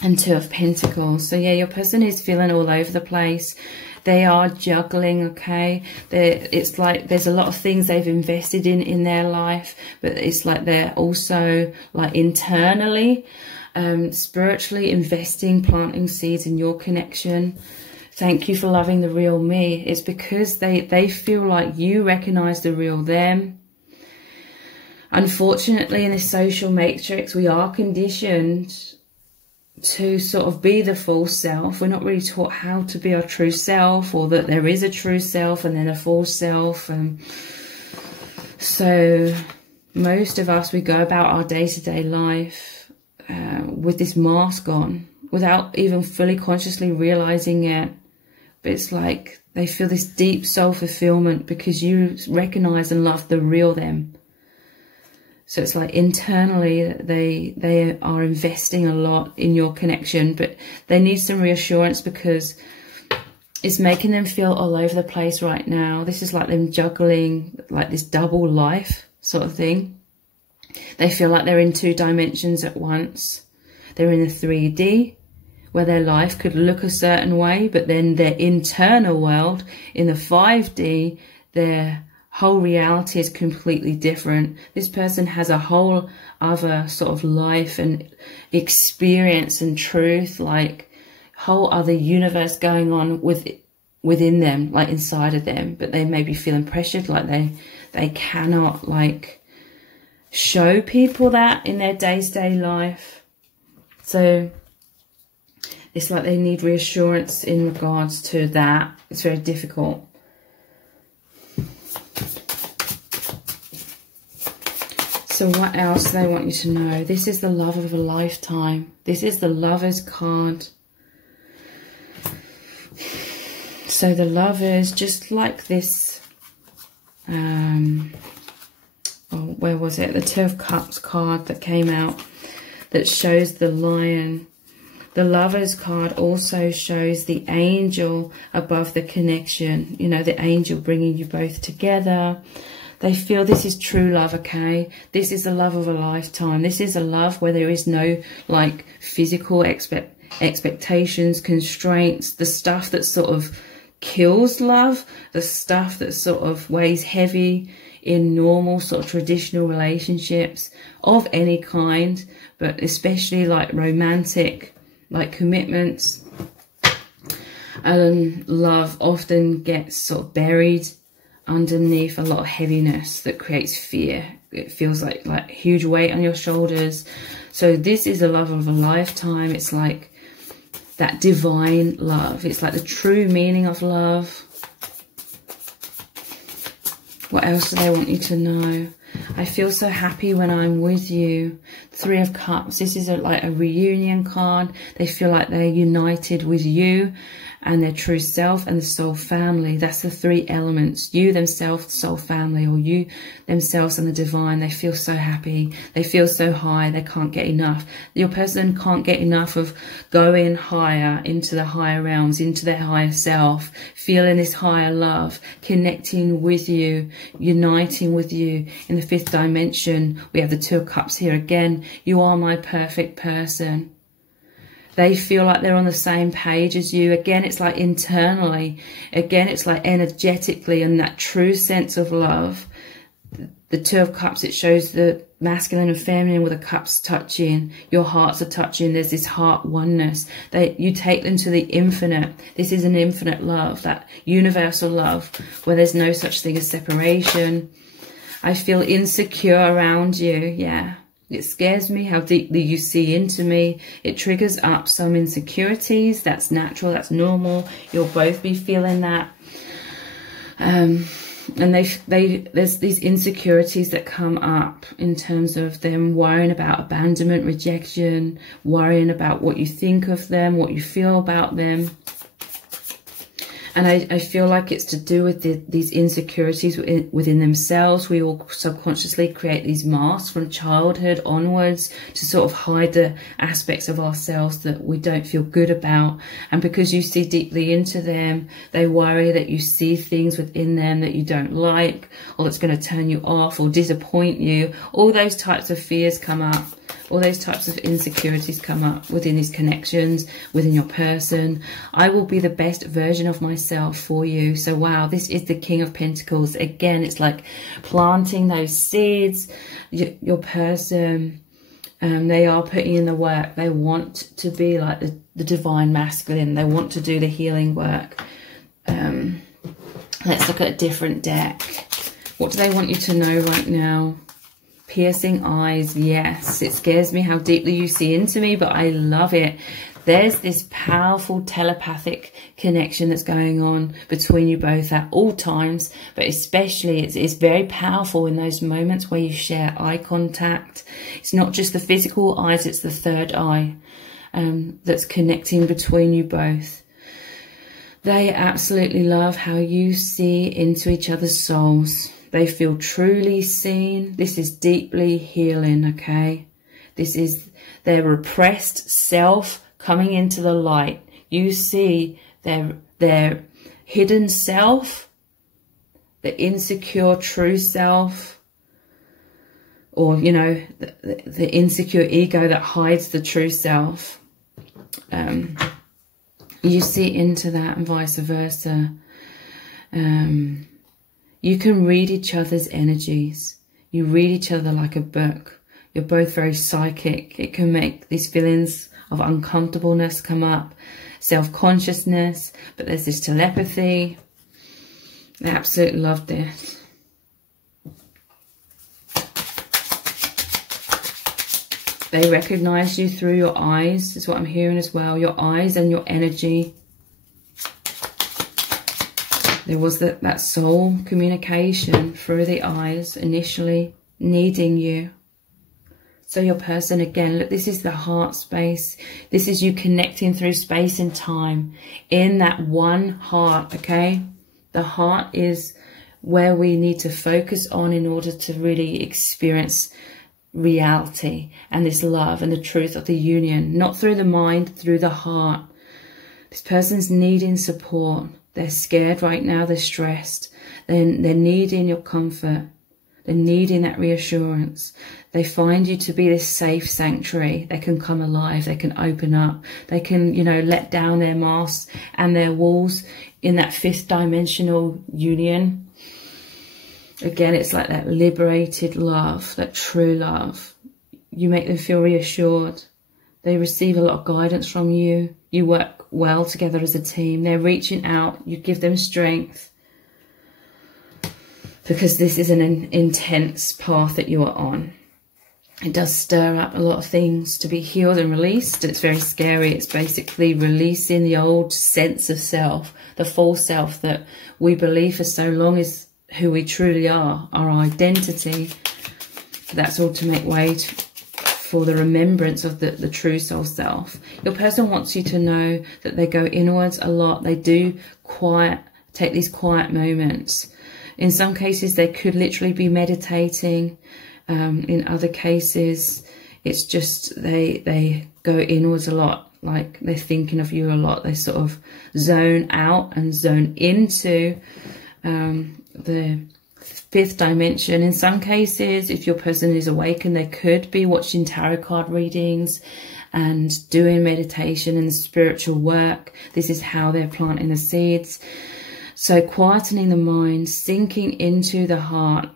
And Two of Pentacles. So yeah, your person is feeling all over the place. They are juggling, okay? It's like there's a lot of things they've invested in their life, but it's like they're also like internally, spiritually investing, planting seeds in your connection. Thank you for loving the real me. It's because they feel like you recognize the real them. Unfortunately, in this social matrix, we are conditioned to sort of be the false self. We're not really taught how to be our true self, or that there is a true self and then a false self. And so most of us, we go about our day-to-day life with this mask on without even fully consciously realizing it. but it's like they feel this deep soul fulfillment because you recognize and love the real them. So it's like internally they are investing a lot in your connection, but they need some reassurance because it's making them feel all over the place right now. This is like them juggling like this double life sort of thing. They feel like they're in 2 dimensions at once. They're in a 3D where their life could look a certain way, but then their internal world in the 5D, their whole reality is completely different. This person has a whole other sort of life and experience and truth, like whole other universe going on within them, like inside of them, but they may be feeling pressured, like they cannot like show people that in their day-to-day life. So it's like they need reassurance in regards to that. It's very difficult. So what else do they want you to know? This is the love of a lifetime. This is the Lovers card. So the Lovers, just like this, where was it? The 2 of Cups card that came out that shows the Lion. The Lovers card also shows the angel above the connection. You know, the angel bringing you both together. They feel this is true love, okay? This is the love of a lifetime. This is a love where there is no, like, physical expectations, constraints, the stuff that sort of kills love, the stuff that sort of weighs heavy in normal sort of traditional relationships of any kind, but especially like romantic, like commitments. Love often gets sort of buried underneath a lot of heaviness that creates fear. It feels like huge weight on your shoulders. So this is a love of a lifetime. It's like that divine love. It's like the true meaning of love. What else do they want you to know? I feel so happy when I'm with you. 3 of Cups. This is like a reunion card. They feel like they're united with you and their true self and the soul family. That's the 3 elements. You themselves, the soul family, or you themselves and the divine. They feel so happy. They feel so high. They can't get enough. Your person can't get enough of going higher into the higher realms, into their higher self, feeling this higher love, connecting with you, uniting with you. In the 5th dimension, we have the 2 of Cups here again. You are my perfect person. They feel like they're on the same page as you. Again, it's like internally. Again, it's like energetically, and that true sense of love. The 2 of Cups, it shows the masculine and feminine with the cups touching. Your hearts are touching. There's this heart oneness. You take them to the infinite. This is an infinite love, that universal love where there's no such thing as separation. I feel insecure around you. Yeah. It scares me how deeply you see into me. It triggers up some insecurities. That's natural. That's normal. You'll both be feeling that. And there's these insecurities that come up in terms of them worrying about abandonment, rejection, worrying about what you think of them, what you feel about them. And I feel like it's to do with these insecurities within themselves. We all subconsciously create these masks from childhood onwards to sort of hide the aspects of ourselves that we don't feel good about. And because you see deeply into them, they worry that you see things within them that you don't like, or that's going to turn you off or disappoint you. All those types of fears come up. All those types of insecurities come up within these connections, within your person. I will be the best version of myself for you. So wow, this is the King of Pentacles. Again, it's like planting those seeds. Your person, they are putting in the work. They want to be like the divine masculine. They want to do the healing work. Let's look at a different deck. What do they want you to know right now? Piercing eyes, yes. It scares me how deeply you see into me, but I love it. There's this powerful telepathic connection that's going on between you both at all times, but especially it's very powerful in those moments where you share eye contact. It's not just the physical eyes, it's the third eye that's connecting between you both. They absolutely love how you see into each other's souls. They feel truly seen. This is deeply healing, okay? This is their repressed self coming into the light. You see their hidden self, the insecure true self, or, you know, the insecure ego that hides the true self. You see into that, and vice versa. You can read each other's energies. You read each other like a book. You're both very psychic. It can make these feelings of uncomfortableness come up, self-consciousness, but there's this telepathy. I absolutely love this. They recognize you through your eyes, is what I'm hearing as well. Your eyes and your energy. There was that soul communication through the eyes initially, needing you. So your person, again, look, this is the heart space. This is you connecting through space and time in that one heart, okay? The heart is where we need to focus on in order to really experience reality and this love and the truth of the union, not through the mind, through the heart. This person's needing support. They're scared right now, they're stressed, they're needing your comfort, they're needing that reassurance. They find you to be this safe sanctuary. They can come alive, they can open up, they can, you know, let down their masks and their walls in that fifth dimensional union. Again, it's like that liberated love, that true love. You make them feel reassured. They receive a lot of guidance from you. You work well together as a team. They're reaching out. You give them strength. Because this is an intense path that you are on. It does stir up a lot of things to be healed and released. It's very scary. It's basically releasing the old sense of self, the false self that we believe for so long is who we truly are, our identity. That's all to make way for the remembrance of the true soul self. Your person wants you to know that they go inwards a lot. They do take these quiet moments. In some cases, they could literally be meditating. In other cases, it's just they go inwards a lot. Like they're thinking of you a lot. They sort of zone out and zone into the fifth dimension. In some cases, if your person is awakened, they could be watching tarot card readings and doing meditation and spiritual work. This is how they're planting the seeds. So quietening the mind, sinking into the heart.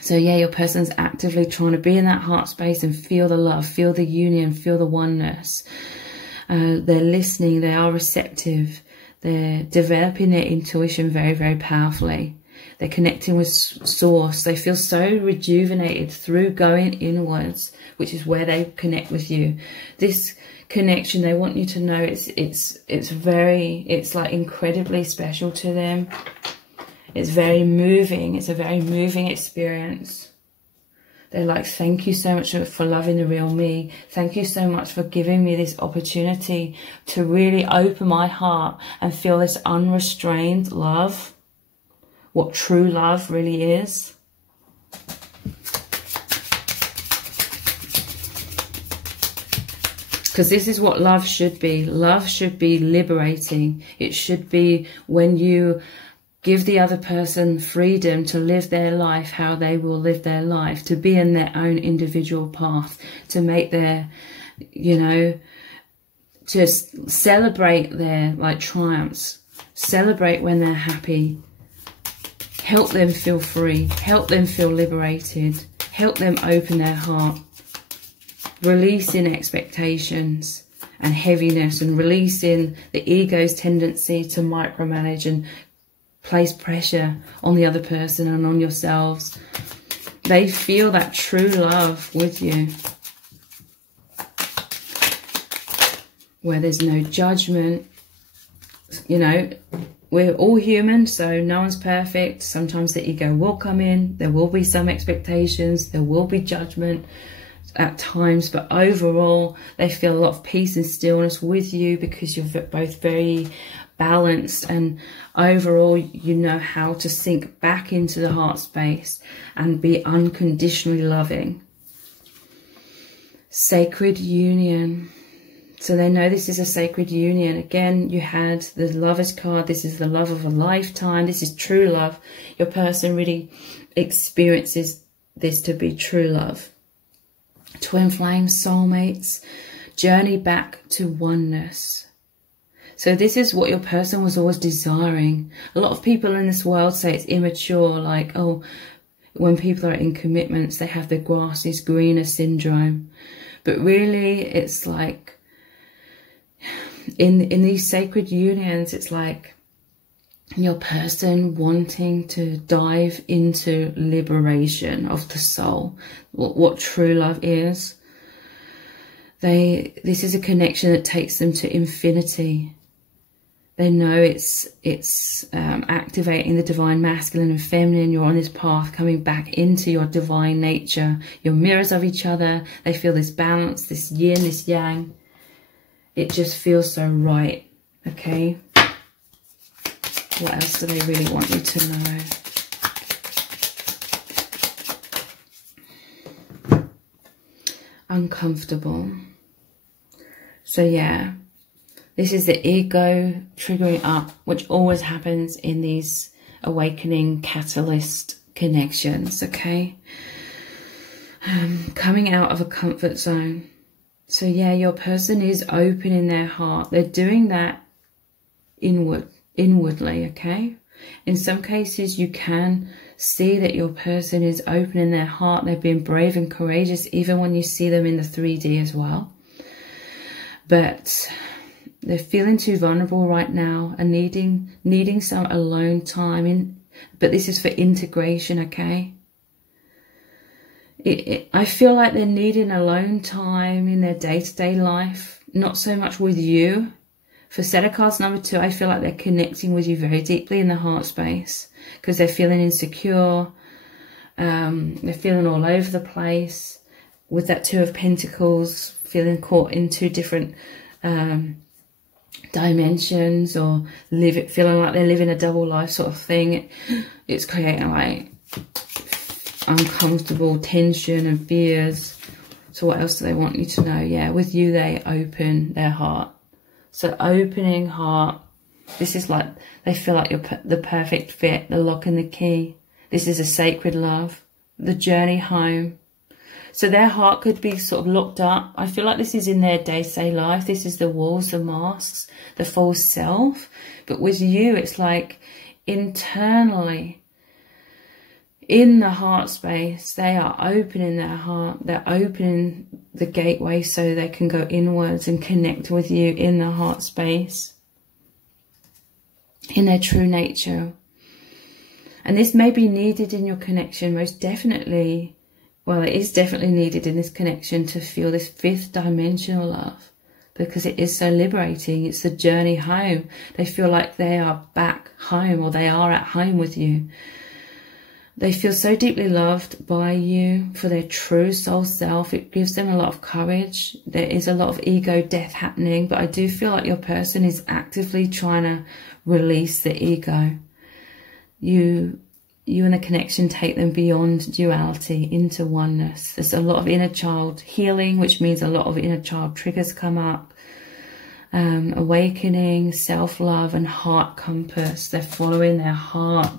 So yeah, your person's actively trying to be in that heart space and feel the love, feel the union, feel the oneness. They're listening, they are receptive. They're developing their intuition very, very powerfully. They're connecting with source. They feel so rejuvenated through going inwards, which is where they connect with you. This connection, they want you to know it's like incredibly special to them. It's very moving. It's a very moving experience. They're like, thank you so much for loving the real me. Thank you so much for giving me this opportunity to really open my heart and feel this unrestrained love. What true love really is. Because this is what love should be. Love should be liberating. It should be when you give the other person freedom to live their life how they will live their life, to be in their own individual path, to make their, you know, to celebrate their like triumphs, celebrate when they're happy, help them feel free, help them feel liberated, help them open their heart, releasing expectations and heaviness and releasing the ego's tendency to micromanage and place pressure on the other person and on yourselves. They feel that true love with you, where there's no judgment. You know, we're all human, so no one's perfect. Sometimes the ego will come in. There will be some expectations. There will be judgment at times, but overall they feel a lot of peace and stillness with you because you're both very balanced, and overall you know how to sink back into the heart space and be unconditionally loving. Sacred union. So they know this is a sacred union. Again, you had the Lovers card. This is the love of a lifetime. This is true love. Your person really experiences this to be true love. Twin flames, soulmates, journey back to oneness. So this is what your person was always desiring. A lot of people in this world say it's immature, like, oh, when people are in commitments, they have the grass is greener syndrome. But really, it's like, in these sacred unions, it's like your person wanting to dive into liberation of the soul, what true love is. This is a connection that takes them to infinity. They know it's activating the divine masculine and feminine. You're on this path coming back into your divine nature. You're mirrors of each other. They feel this balance, this yin, this yang. It just feels so right, okay? What else do they really want you to know? Uncomfortable. So yeah, this is the ego triggering up, which always happens in these awakening catalyst connections, okay? Coming out of a comfort zone. So yeah, your person is open in their heart. They're doing that inwardly, okay? In some cases, you can see that your person is open in their heart. They've been brave and courageous, even when you see them in the 3D as well. But they're feeling too vulnerable right now and needing some alone time. But this is for integration, okay? I feel like they're needing alone time in their day-to-day life, not so much with you. For Setter cards number 2, I feel like they're connecting with you very deeply in the heart space because they're feeling insecure. They're feeling all over the place. With that 2 of Pentacles, feeling caught in 2 different dimensions, or feeling like they're living a double life sort of thing. It's creating like uncomfortable tension and fears. So what else do they want you to know? Yeah, with you, they open their heart. So opening heart, this is like, they feel like you're the perfect fit, the lock and the key. This is a sacred love, the journey home. So their heart could be sort of locked up. I feel like this is in their day-to-day life. This is the walls, the masks, the false self. But with you, it's like internally, in the heart space, they are opening their heart. They're opening the gateway so they can go inwards and connect with you in the heart space, in their true nature. And this may be needed in your connection, most definitely. Well, it is definitely needed in this connection to feel this 5th dimensional love, because it is so liberating. It's the journey home. They feel like they are back home, or they are at home with you. They feel so deeply loved by you for their true soul self. It gives them a lot of courage. There is a lot of ego death happening, but I do feel like your person is actively trying to release the ego. You and the connection take them beyond duality into oneness. There's a lot of inner child healing, which means a lot of inner child triggers come up. Awakening, self-love and heart compass. They're following their heart.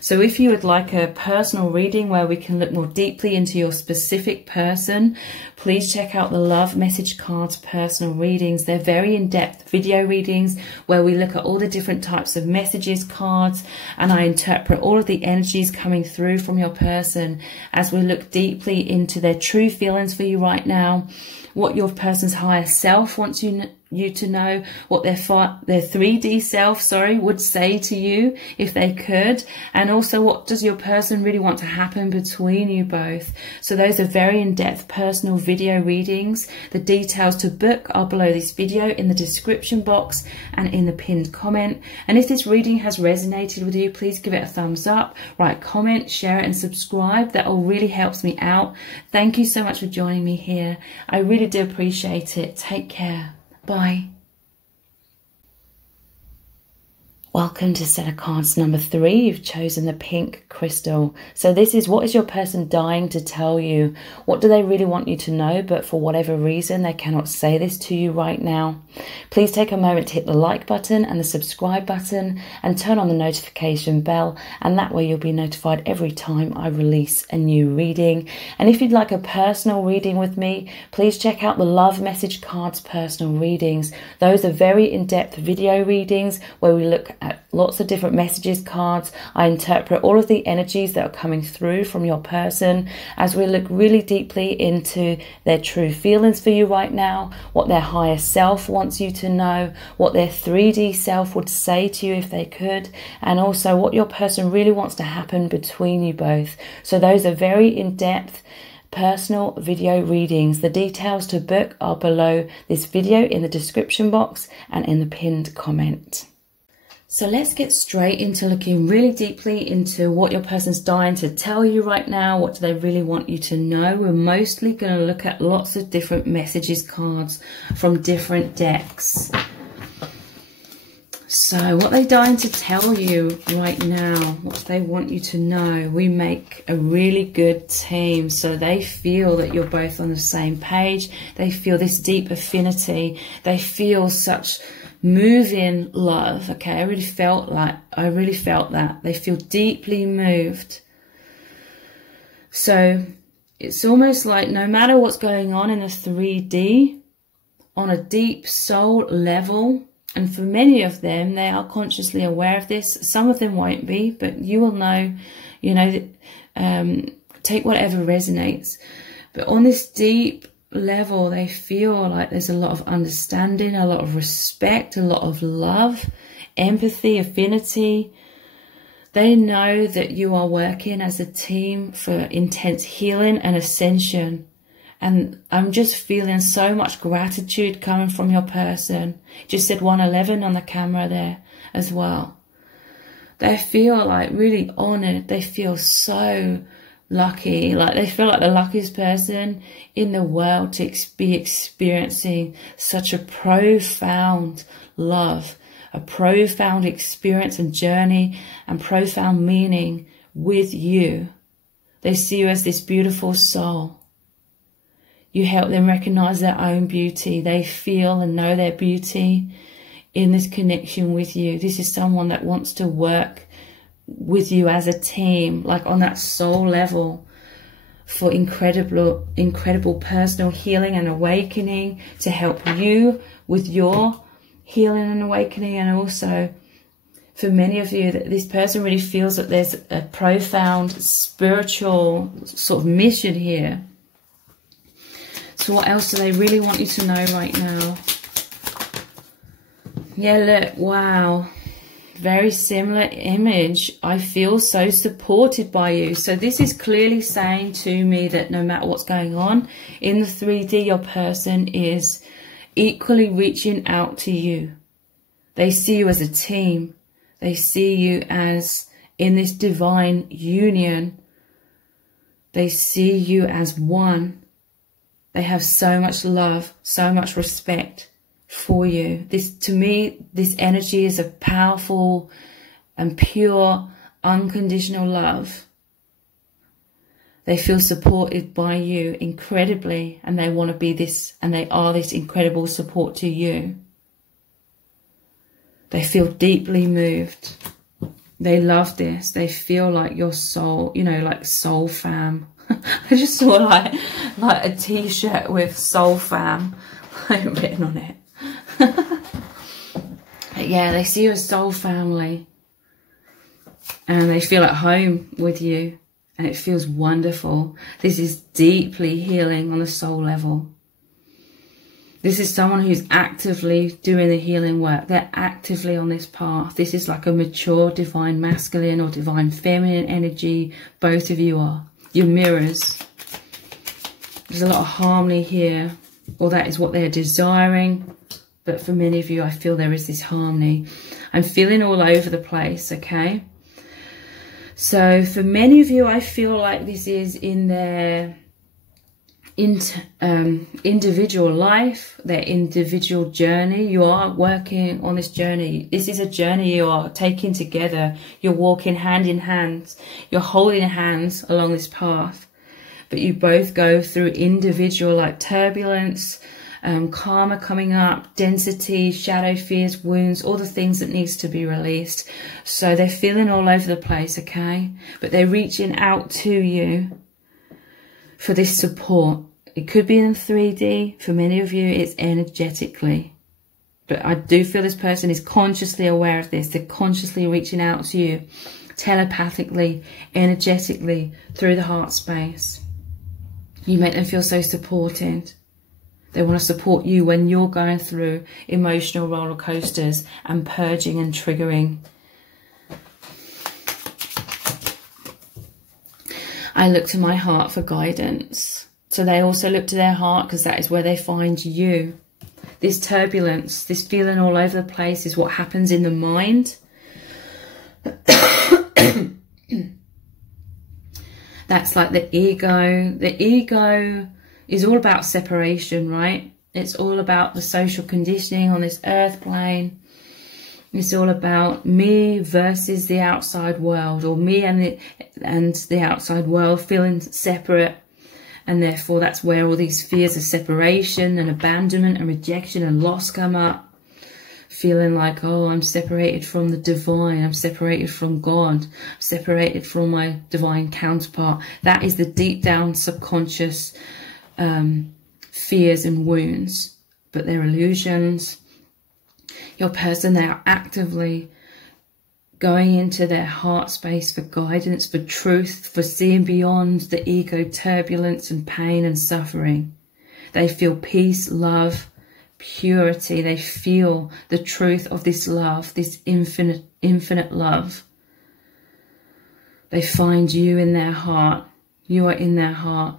So if you would like a personal reading where we can look more deeply into your specific person, please check out the Love Message Cards personal readings. They're very in-depth video readings where we look at all the different types of messages, cards, and I interpret all of the energies coming through from your person as we look deeply into their true feelings for you right now, what your person's higher self wants you to know, what their 3D self, would say to you if they could, and also what does your person really want to happen between you both. So those are very in-depth personal video readings. The details to book are below this video in the description box and in the pinned comment. And if this reading has resonated with you, please give it a thumbs up, write, comment, share it and subscribe. That all really helps me out. Thank you so much for joining me here. I really do appreciate it. Take care. Bye. Welcome to set of cards number 3. You've chosen the pink crystal. So this is, what is your person dying to tell you? What do they really want you to know, but for whatever reason they cannot say this to you right now? Please take a moment to hit the like button and the subscribe button and turn on the notification bell, and that way you'll be notified every time I release a new reading. And if you'd like a personal reading with me, please check out the Love Message Cards personal readings. Those are very in-depth video readings where we look at lots of different messages cards. I interpret all of the energies that are coming through from your person as we look really deeply into their true feelings for you right now, what their higher self wants you to know, what their 3D self would say to you if they could, and also what your person really wants to happen between you both. So those are very in-depth personal video readings. The details to book are below this video in the description box and in the pinned comment. So let's get straight into looking really deeply into what your person's dying to tell you right now. What do they really want you to know? We're mostly going to look at lots of different messages cards from different decks. So what are they dying to tell you right now? What do they want you to know? We make a really good team. So they feel that you're both on the same page. They feel this deep affinity. They feel such moving love. Okay, I really felt that. They feel deeply moved. So it's almost like no matter what's going on in the 3D, on a deep soul level, and for many of them, they are consciously aware of this. Some of them won't be, but you will know, take whatever resonates. But on this deep level, they feel like there's a lot of understanding, a lot of respect, a lot of love, empathy, affinity. They know that you are working as a team for intense healing and ascension. And I'm just feeling so much gratitude coming from your person. Just said 111 on the camera there as well. They feel like really honored. They feel so lucky, like they feel like the luckiest person in the world to be experiencing such a profound love, a profound experience and journey and profound meaning with you. They see you as this beautiful soul. You help them recognize their own beauty. They feel and know their beauty in this connection with you. This is someone that wants to work with you as a team, like on that soul level, for incredible personal healing and awakening, to help you with your healing and awakening. And also for many of you, that this person really feels that there's a profound spiritual sort of mission here. So what else do they really want you to know right now? Yeah, look, wow. Very similar image. I feel so supported by you. So this is clearly saying to me that no matter what's going on in the 3D, your person is equally reaching out to you. They see you as a team. They see you as in this divine union. They see you as one. They have so much love, so much respect for you. This, to me, this energy is a powerful and pure, unconditional love. They feel supported by you incredibly, and they want to be this, and they are this incredible support to you. They feel deeply moved. They love this. They feel like your soul, like soul fam. I just saw like a t-shirt with soul fam written on it. But yeah, they see you as soul family, and they feel at home with you, and it feels wonderful. This is deeply healing on the soul level. This is someone who's actively doing the healing work. They're actively on this path. This is like a mature divine masculine or divine feminine energy. Both of you are. You're mirrors. There's a lot of harmony here, or that is what they're desiring. But for many of you, I feel there is this harmony. I'm feeling all over the place, okay? So for many of you, I feel like this is in their individual life, their individual journey. You are working on this journey. This is a journey you are taking together. You're walking hand in hand. You're holding hands along this path. But you both go through individual, like, turbulence, karma coming up, density, shadow, fears, wounds, all the things that needs to be released. So they're feeling all over the place, okay? But they're reaching out to you for this support. It could be in 3D. For many of you, it's energetically. But I do feel this person is consciously aware of this. They're consciously reaching out to you, telepathically, energetically, through the heart space. You make them feel so supported. They want to support you when you're going through emotional roller coasters and purging and triggering. I look to my heart for guidance. So they also look to their heart, because that is where they find you. This turbulence, this feeling all over the place, is what happens in the mind. That's like the ego. The ego is all about separation, right? It's all about the social conditioning on this earth plane. It's all about me versus the outside world, or me and the outside world feeling separate. And therefore, that's where all these fears of separation and abandonment and rejection and loss come up. Feeling like, oh, I'm separated from the divine. I'm separated from God. I'm separated from my divine counterpart. That is the deep down subconscious fears and wounds. But they're illusions. Your person, they are actively going into their heart space for guidance, for truth, for seeing beyond the ego turbulence and pain and suffering. They feel peace, love, purity. They feel the truth of this love, this infinite love. They find you in their heart. You are in their heart.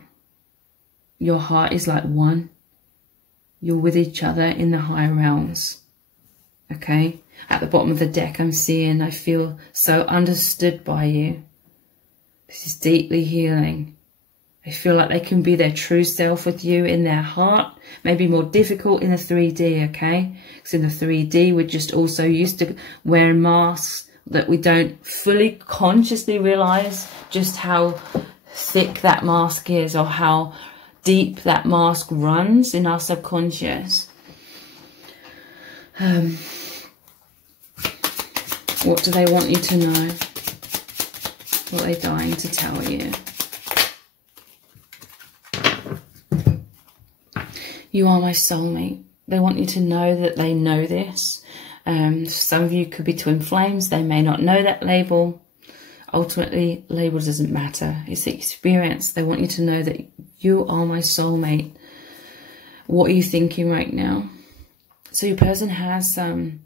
Your heart is like one. You're with each other in the higher realms. Okay, at the bottom of the deck I'm seeing, I feel so understood by you. This is deeply healing. I feel like they can be their true self with you in their heart. Maybe more difficult in the 3D, okay? Because in the 3D we're just also used to wearing masks that we don't fully consciously realise just how thick that mask is, or how deep that mask runs in our subconscious. What do they want you to know? What are they dying to tell you? You are my soulmate. They want you to know that they know this. Some of you could be twin flames. They may not know that label. Ultimately, label doesn't matter. It's the experience. They want you to know that you are my soulmate. What are you thinking right now? So your person has some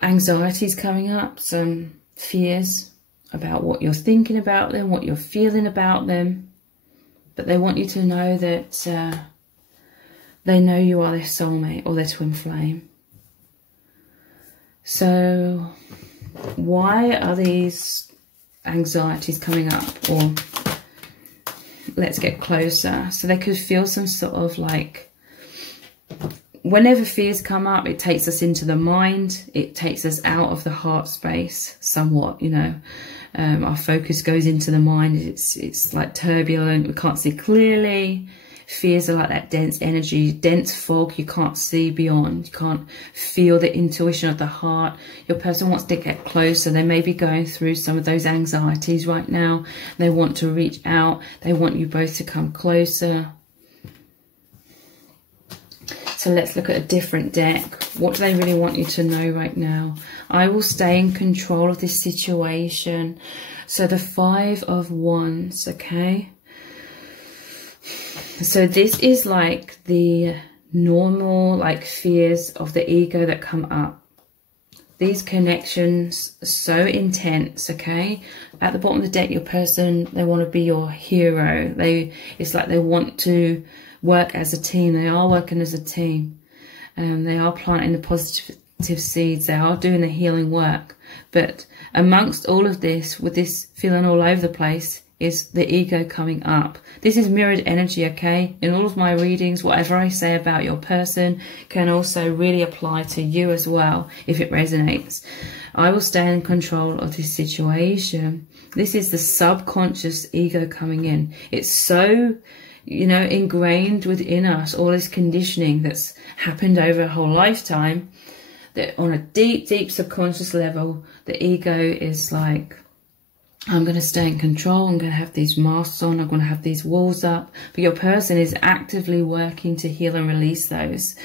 anxieties coming up, some fears about what you're thinking about them, what you're feeling about them. But they want you to know that they know you are their soulmate or their twin flame. So why are these anxieties coming up? Or let's get closer. So they could feel some sort of like, whenever fears come up, it takes us into the mind. It takes us out of the heart space somewhat, you know. Our focus goes into the mind. It's like turbulent. We can't see clearly. Fears are like that dense energy, dense fog you can't see beyond. You can't feel the intuition of the heart. Your person wants to get closer. They may be going through some of those anxieties right now. They want to reach out. They want you both to come closer. So let's look at a different deck. What do they really want you to know right now? I will stay in control of this situation. So the 5 of Wands, okay? So this is like the normal, like, fears of the ego that come up. These connections are so intense, okay? At the bottom of the deck, your person, they want to be your hero. It's like they want to work as a team. They are working as a team. They are planting the positive seeds. They are doing the healing work. But amongst all of this, with this feeling all over the place, is the ego coming up. This is mirrored energy, okay? In all of my readings, whatever I say about your person can also really apply to you as well, if it resonates. I will stay in control of this situation. This is the subconscious ego coming in. It's so, you know, ingrained within us, all this conditioning that's happened over a whole lifetime, that on a deep, deep subconscious level, the ego is like, I'm going to stay in control. I'm going to have these masks on. I'm going to have these walls up. But your person is actively working to heal and release those.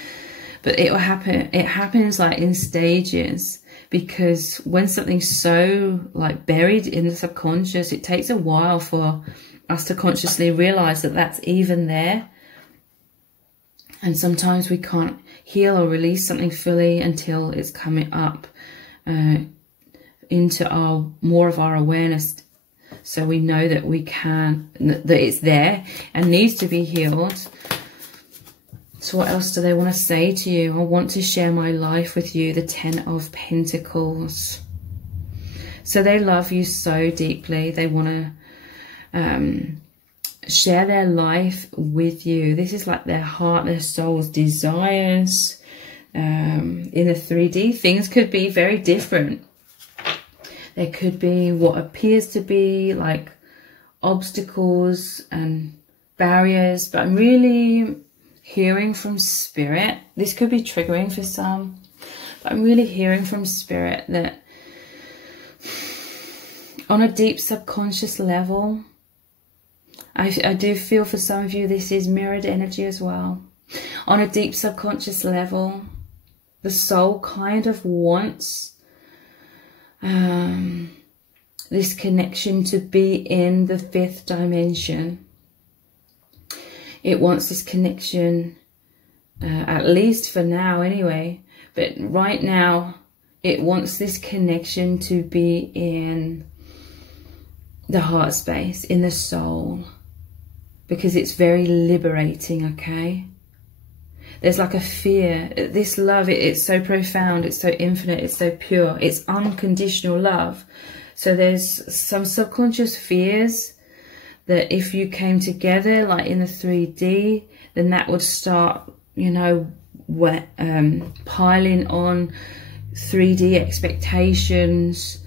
But it will happen. It happens like in stages, because when something's so like buried in the subconscious, it takes a while for us to consciously realize that that's even there. And sometimes we can't heal or release something fully until it's coming up into more of our awareness, so we know that we can, that it's there and needs to be healed. So what else do they want to say to you? I want to share my life with you, the 10 of Pentacles. So they love you so deeply. They want to share their life with you. This is like their heart, their soul's desires. In the 3D, things could be very different. There could be what appears to be like obstacles and barriers, but I'm really hearing from spirit. This could be triggering for some, but I'm really hearing from spirit that on a deep subconscious level, I do feel for some of you this is mirrored energy as well. On a deep subconscious level, the soul kind of wants this connection to be in the 5th dimension. It wants this connection, at least for now anyway, but right now it wants this connection to be in the heart space, in the soul, because it's very liberating, okay? There's like a fear. This love, it's so profound, it's so infinite, it's so pure, it's unconditional love. So there's some subconscious fears that if you came together like in the 3D, then that would start, you know, piling on 3D expectations,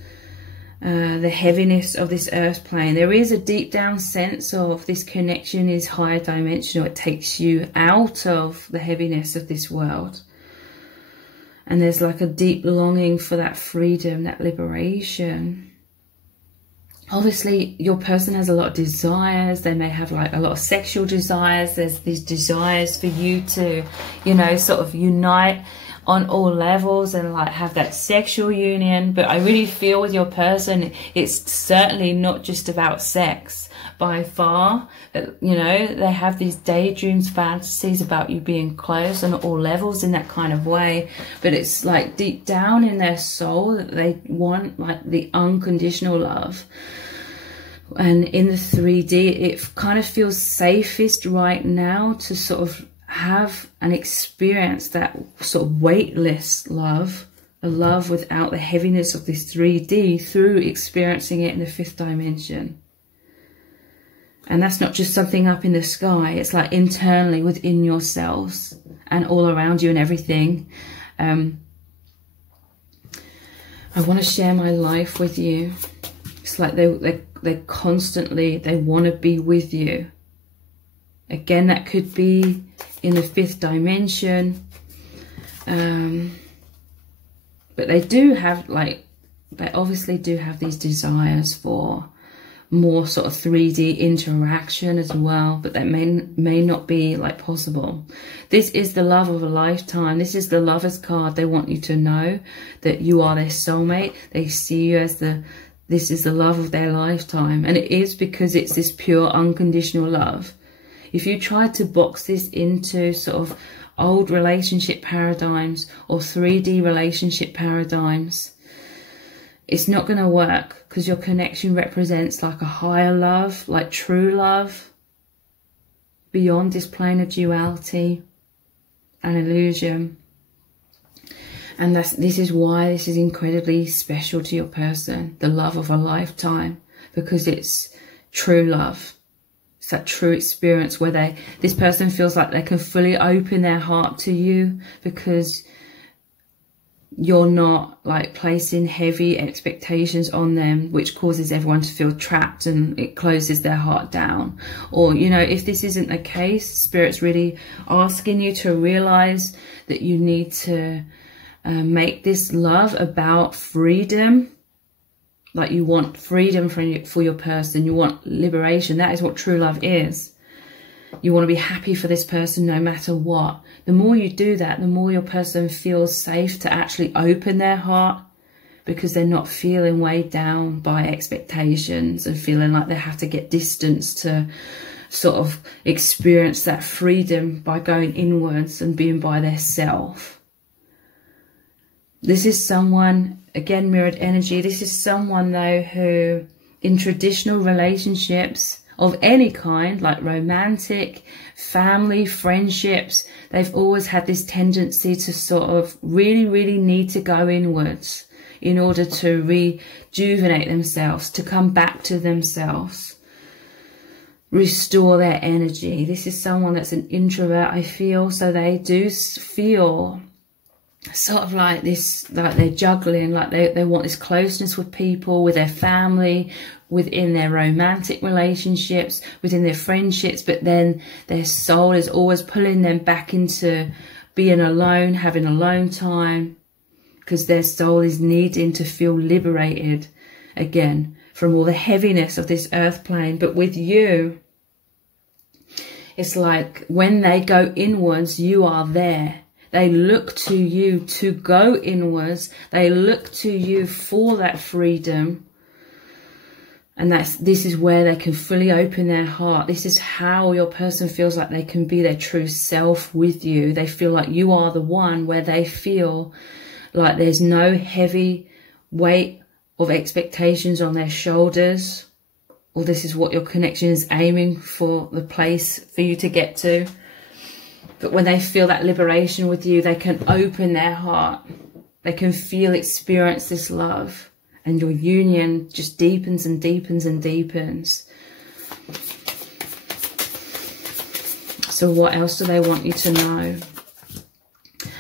the heaviness of this earth plane. There is a deep down sense of this connection is higher dimensional. It takes you out of the heaviness of this world. And there's like a deep longing for that freedom, that liberation. Obviously, your person has a lot of desires. They may have like a lot of sexual desires. There's these desires for you to, you know, sort of unite on all levels and like have that sexual union. But I really feel with your person, it's certainly not just about sex by far. You know, they have these daydreams, fantasies about you being close on all levels in that kind of way. But it's like deep down in their soul that they want like the unconditional love. And in the 3D, it kind of feels safest right now to sort of have and experience that sort of weightless love, a love without the heaviness of this 3D, through experiencing it in the 5th dimension. And that's not just something up in the sky, it's like internally within yourselves and all around you and everything. I want to share my life with you. It's like they constantly, they want to be with you. Again, that could be in the 5th dimension. But they do have like, they obviously do have these desires for more sort of 3D interaction as well, but that may not be like possible. This is the love of a lifetime. This is the Lover's card. They want you to know that you are their soulmate. They see you as this is the love of their lifetime. And it is because it's this pure unconditional love. If you try to box this into sort of old relationship paradigms or 3D relationship paradigms, it's not going to work, because your connection represents like a higher love, like true love, beyond this plane of duality and illusion. And this is why this is incredibly special to your person, the love of a lifetime, because it's true love. It's that true experience where this person feels like they can fully open their heart to you, because you're not like placing heavy expectations on them, which causes everyone to feel trapped and it closes their heart down. Or, you know, if this isn't the case, Spirit's really asking you to realize that you need to make this love about freedom. Like, you want freedom for your person. You want liberation. That is what true love is. You want to be happy for this person no matter what. The more you do that, the more your person feels safe to actually open their heart, because they're not feeling weighed down by expectations and feeling like they have to get distance to sort of experience that freedom by going inwards and being by their self. This is someone, again, mirrored energy. This is someone, though, who in traditional relationships of any kind, like romantic, family, friendships, they've always had this tendency to sort of really need to go inwards in order to rejuvenate themselves, to come back to themselves, restore their energy. This is someone that's an introvert, I feel, so they do feel sort of like this, like they're juggling, like they want this closeness with people, with their family, within their romantic relationships, within their friendships, but then their soul is always pulling them back into being alone, having alone time, because their soul is needing to feel liberated again from all the heaviness of this earth plane. But with you, it's like when they go inwards, you are there. They look to you to go inwards. They look to you for that freedom. And this is where they can fully open their heart. This is how your person feels like they can be their true self with you. They feel like you are the one, where they feel like there's no heavy weight of expectations on their shoulders. Or this is what your connection is aiming for, the place for you to get to. But when they feel that liberation with you, they can open their heart. They can experience this love. And your union just deepens and deepens and deepens. So what else do they want you to know?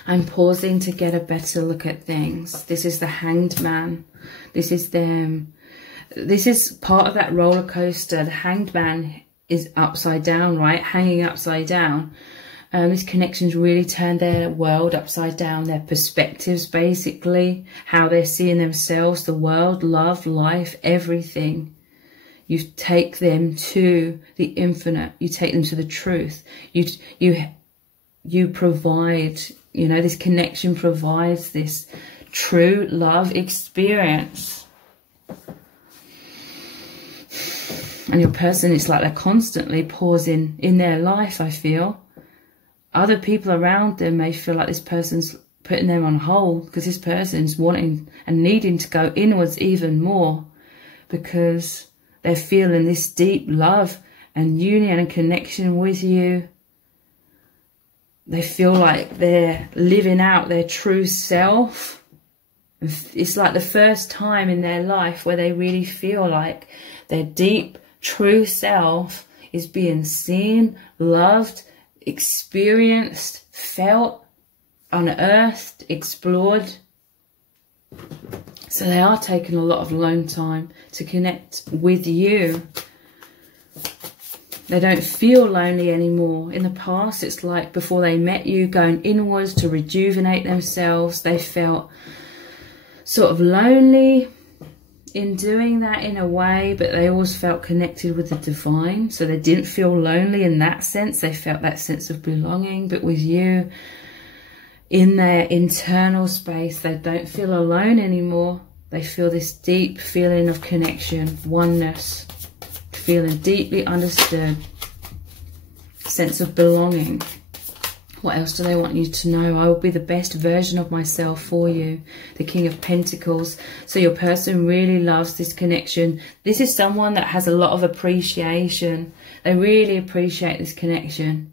I'm pausing to get a better look at things. This is the Hanged Man. This is them. This is part of that roller coaster. The Hanged Man is upside down, right? Hanging upside down. This connection's really turned their world upside down, their perspectives, basically, how they're seeing themselves, the world, love, life, everything. You take them to the infinite. You take them to the truth. You provide, you know, this connection provides this true love experience. And your person, it's like they're constantly pausing in their life, I feel. Other people around them may feel like this person's putting them on hold, because this person's wanting and needing to go inwards even more, because they're feeling this deep love and union and connection with you. They feel like they're living out their true self. It's like the first time in their life where they really feel like their deep, true self is being seen, loved, experienced, felt, unearthed, explored. So they are taking a lot of alone time to connect with you. They don't feel lonely anymore. In the past, it's like before they met you, going inwards to rejuvenate themselves. They felt sort of lonely in doing that in a way, but they always felt connected with the divine. So they didn't feel lonely in that sense. They felt that sense of belonging. But with you, in their internal space, they don't feel alone anymore. They feel this deep feeling of connection, oneness, feeling deeply understood, sense of belonging. What else do they want you to know? I will be the best version of myself for you. The King of Pentacles. So your person really loves this connection. This is someone that has a lot of appreciation. They really appreciate this connection.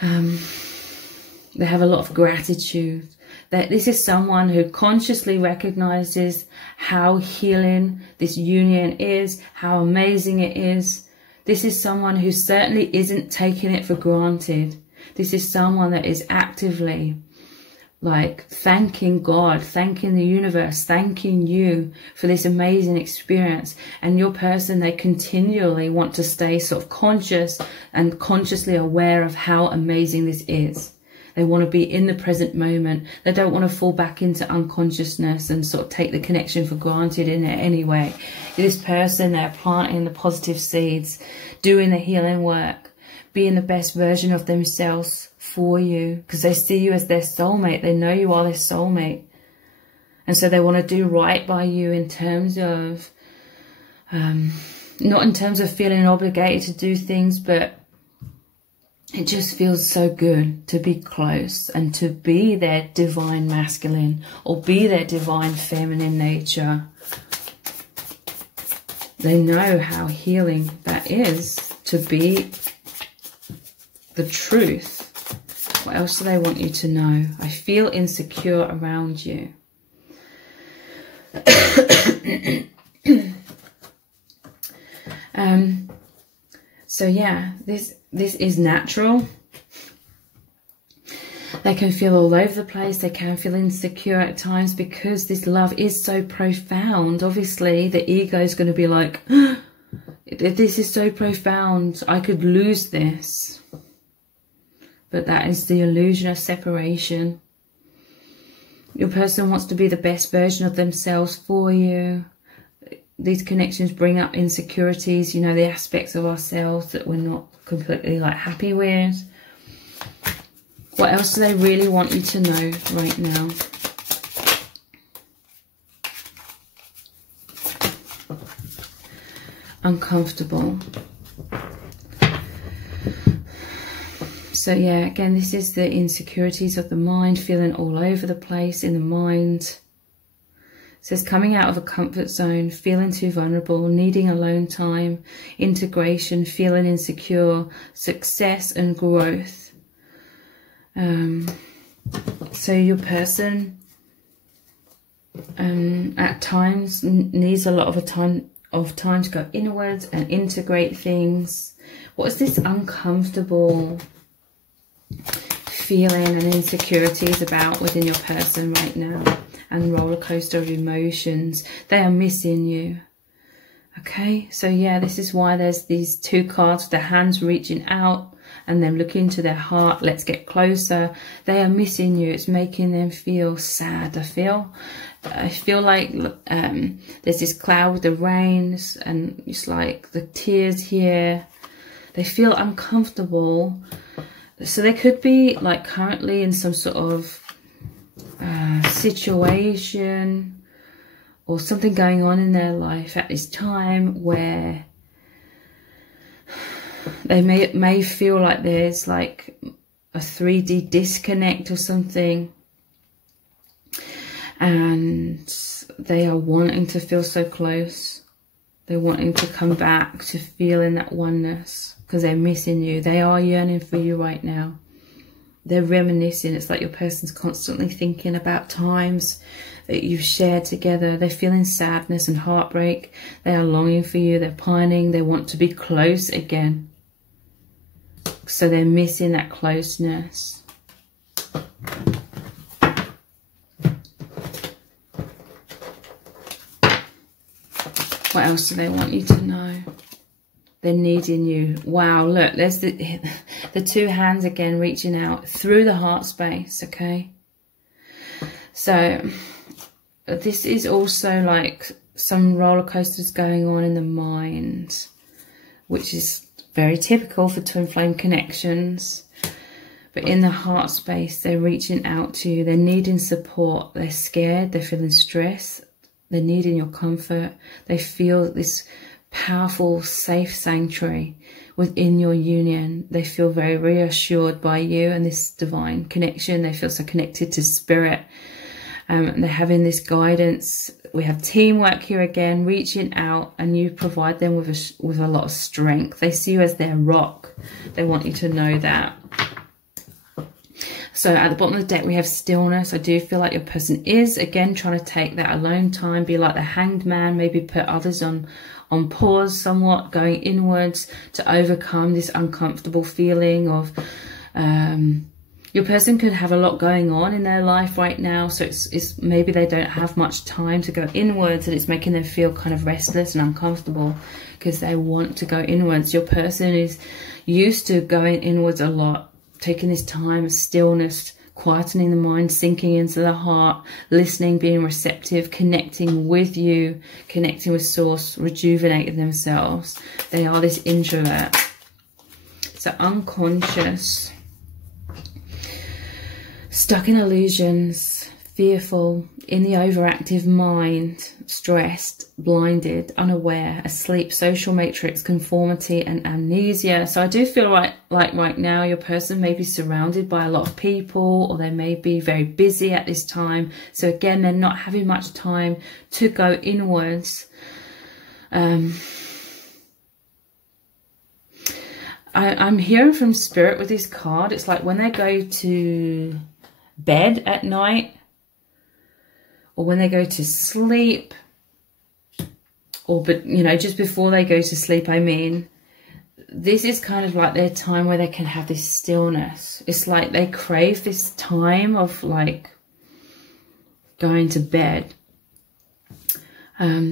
They have a lot of gratitude. That this is someone who consciously recognizes how healing this union is, how amazing it is. This is someone who certainly isn't taking it for granted. This is someone that is actively like thanking God, thanking the universe, thanking you for this amazing experience. And your person, they continually want to stay sort of conscious and consciously aware of how amazing this is. They want to be in the present moment. They don't want to fall back into unconsciousness and sort of take the connection for granted in it anyway. This person, they're planting the positive seeds, doing the healing work, being the best version of themselves for you, because they see you as their soulmate. They know you are their soulmate. And so they want to do right by you in terms of, not in terms of feeling obligated to do things, but it just feels so good to be close and to be their divine masculine or be their divine feminine nature. They know how healing that is, to be the truth. What else do they want you to know? I feel insecure around you. So yeah, this is natural. They can feel all over the place. They can feel insecure at times because this love is so profound. Obviously, the ego is going to be like, this is so profound, I could lose this. But that is the illusion of separation. Your person wants to be the best version of themselves for you. These connections bring up insecurities, you know, the aspects of ourselves that we're not completely like happy with. What else do they really want you to know right now? Uncomfortable. So yeah, again, this is the insecurities of the mind, feeling all over the place in the mind. It says coming out of a comfort zone, feeling too vulnerable, needing alone time, integration, feeling insecure, success and growth. So your person at times needs a lot of time to go inwards and integrate things. What is this uncomfortable feeling and insecurities about within your person right now? And roller coaster of emotions. They are missing you. Okay, so yeah, this is why there's these two cards with their hands reaching out and then looking to their heart. Let's get closer. They are missing you. It's making them feel sad. I feel like there's this cloud with the rains and it's like the tears here. They feel uncomfortable. So they could be like currently in some sort of situation or something going on in their life at this time where they may feel like there's like a 3D disconnect or something, and they are wanting to feel so close. They're wanting to come back to feeling that oneness because they're missing you. They are yearning for you right now. They're reminiscing. It's like your person's constantly thinking about times that you've shared together. They're feeling sadness and heartbreak. They are longing for you. They're pining. They want to be close again. So they're missing that closeness. What else do they want you to know? They're needing you. Wow, look, there's the two hands again reaching out through the heart space, okay? So this is also like some roller coasters going on in the mind, which is very typical for twin flame connections. But in the heart space, they're reaching out to you. They're needing support. They're scared. They're feeling stress. They're needing your comfort. They feel this powerful, safe sanctuary within your union. They feel very reassured by you and this divine connection. They feel so connected to spirit. They're having this guidance. We have teamwork here again, reaching out, and you provide them with a lot of strength. They see you as their rock. They want you to know that. So at the bottom of the deck, we have stillness. I do feel like your person is, again, trying to take that alone time, be like the hanged man, maybe put others on pause somewhat, going inwards to overcome this uncomfortable feeling of... your person could have a lot going on in their life right now, so it's maybe they don't have much time to go inwards, and it's making them feel kind of restless and uncomfortable because they want to go inwards. Your person is used to going inwards a lot, taking this time of stillness, quietening the mind, sinking into the heart, listening, being receptive, connecting with you, connecting with source, rejuvenating themselves. They are this introvert. So unconscious, stuck in illusions, fearful, in the overactive mind, stressed, blinded, unaware, asleep, social matrix, conformity and amnesia. So I do feel like right now your person may be surrounded by a lot of people, or they may be very busy at this time. So again, they're not having much time to go inwards. I'm hearing from Spirit with this card. It's like when they go to bed at night, or when they go to sleep, or but you know, just before they go to sleep, I mean, this is kind of like their time where they can have this stillness. It's like they crave this time of like going to bed,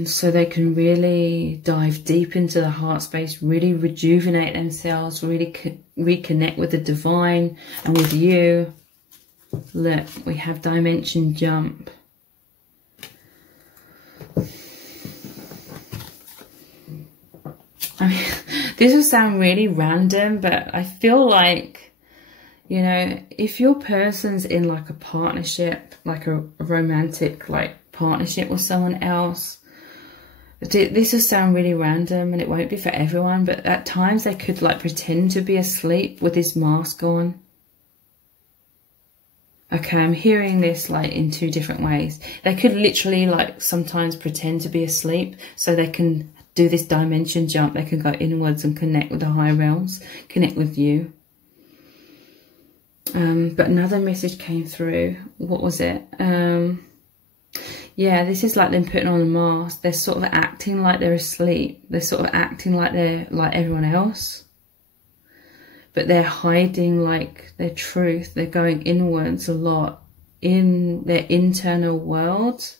so they can really dive deep into the heart space, really rejuvenate themselves, really reconnect with the divine and with you. Look, we have dimension jump. I mean, this will sound really random, but I feel like, you know, if your person's in like a partnership, like a romantic like partnership with someone else, this will sound really random and it won't be for everyone, but at times they could like pretend to be asleep with this mask on. Okay, I'm hearing this like in two different ways. They could literally like sometimes pretend to be asleep so they can do this dimension jump. They can go inwards and connect with the higher realms, connect with you. But another message came through. What was it? Yeah, this is like them putting on a mask. They're sort of acting like they're asleep. They're sort of acting like they're like everyone else. But they're hiding like their truth. They're going inwards a lot in their internal world.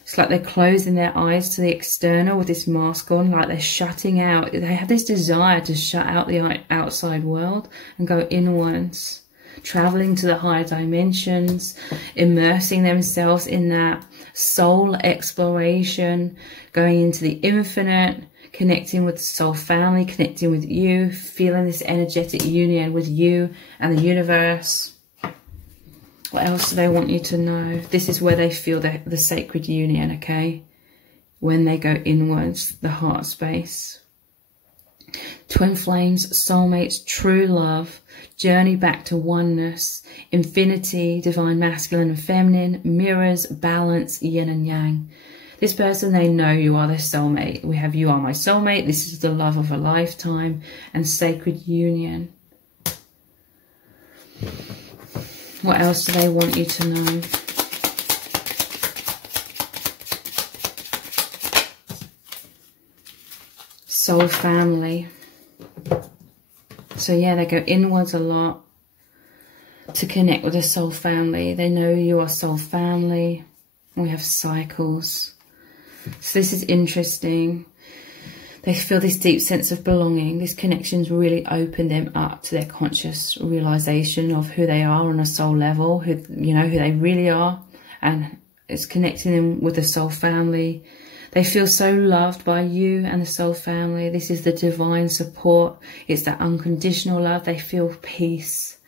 It's like they're closing their eyes to the external with this mask on, like they're shutting out. They have this desire to shut out the outside world and go inwards, traveling to the higher dimensions, immersing themselves in that soul exploration, going into the infinite, connecting with the soul family, connecting with you, feeling this energetic union with you and the universe. What else do they want you to know? This is where they feel the sacred union, okay? When they go inwards, the heart space. Twin flames, soulmates, true love, journey back to oneness, infinity, divine masculine and feminine, mirrors, balance, yin and yang. This person, they know you are their soulmate. We have you are my soulmate. This is the love of a lifetime and sacred union. What else do they want you to know? Soul family. So yeah, they go inwards a lot to connect with the soul family. They know you are soul family. We have cycles. So this is interesting. They feel this deep sense of belonging. This connection's really opened them up to their conscious realization of who they are on a soul level, who they really are, and it's connecting them with the soul family. They feel so loved by you and the soul family. This is the divine support. It's that unconditional love. They feel peace,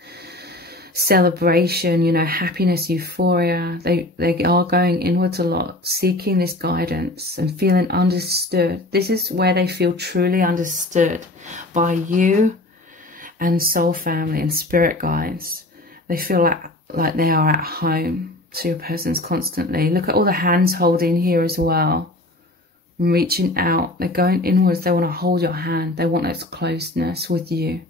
celebration, happiness, euphoria. They are going inwards a lot, seeking this guidance and feeling understood. This is where they feel truly understood by you and soul family and spirit guides. They feel like they are at home to your persons constantly. Look at all the hands holding here as well. Reaching out. They're going inwards. They want to hold your hand. They want that closeness with you.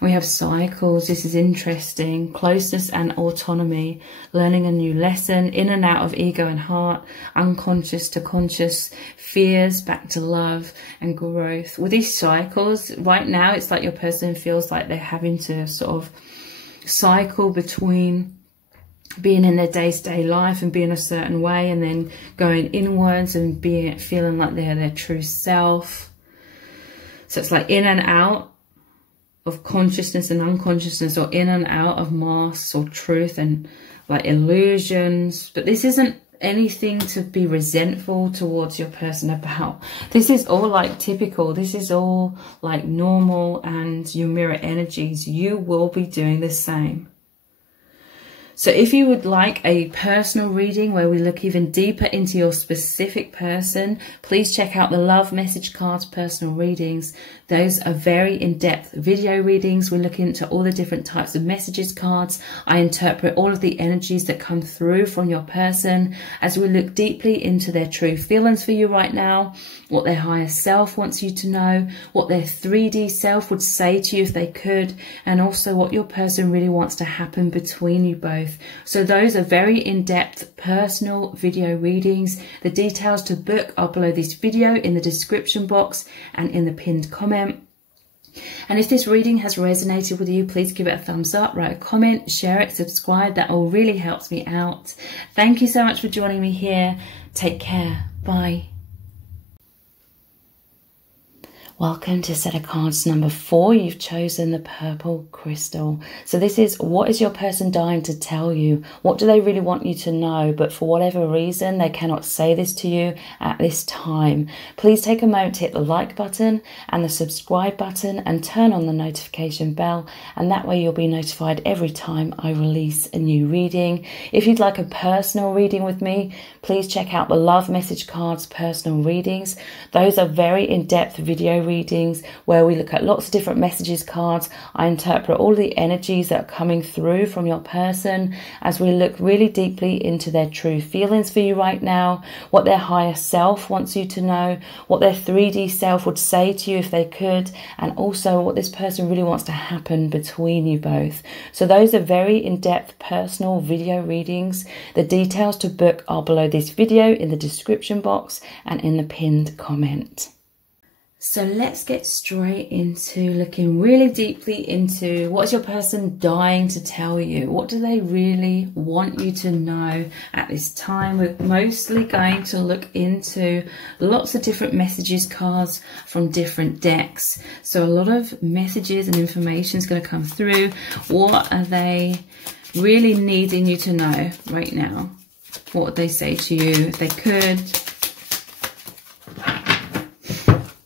We have cycles. This is interesting. Closeness and autonomy. Learning a new lesson. In and out of ego and heart. Unconscious to conscious. Fears back to love and growth. With these cycles, right now, it's like your person feels like they're having to sort of cycle between being in their day-to-day life and being a certain way, and then going inwards and feeling like they're their true self. So it's like in and out of consciousness and unconsciousness, or in and out of masks or truth and like illusions. But this isn't anything to be resentful towards your person about. This is all like typical. This is all like normal, and your mirror energies, you will be doing the same. So if you would like a personal reading where we look even deeper into your specific person, please check out the Love Message Cards personal readings. Those are very in-depth video readings. We look into all the different types of messages cards. I interpret all of the energies that come through from your person as we look deeply into their true feelings for you right now, what their higher self wants you to know, what their 3D self would say to you if they could, and also what your person really wants to happen between you both. So those are very in-depth personal video readings. The details to book are below this video in the description box and in the pinned comment. And if this reading has resonated with you, please give it a thumbs up, write a comment, share it, subscribe. That all really helps me out. Thank you so much for joining me here. Take care. Bye. Welcome to set of cards number 4. You've chosen the purple crystal. So this is, what is your person dying to tell you? What do they really want you to know? But for whatever reason, they cannot say this to you at this time. Please take a moment to hit the like button and the subscribe button and turn on the notification bell. And that way you'll be notified every time I release a new reading. If you'd like a personal reading with me, please check out the Love Message Cards personal readings. Those are very in-depth video readings where we look at lots of different messages cards. I interpret all the energies that are coming through from your person as we look really deeply into their true feelings for you right now, what their higher self wants you to know, what their 3D self would say to you if they could, and also what this person really wants to happen between you both. So those are very in-depth personal video readings. The details to book are below this video in the description box and in the pinned comment. So let's get straight into looking really deeply into what is your person dying to tell you? What do they really want you to know at this time? We're mostly going to look into lots of different messages cards from different decks. So a lot of messages and information is going to come through. What are they really needing you to know right now? What would they say to you if they could?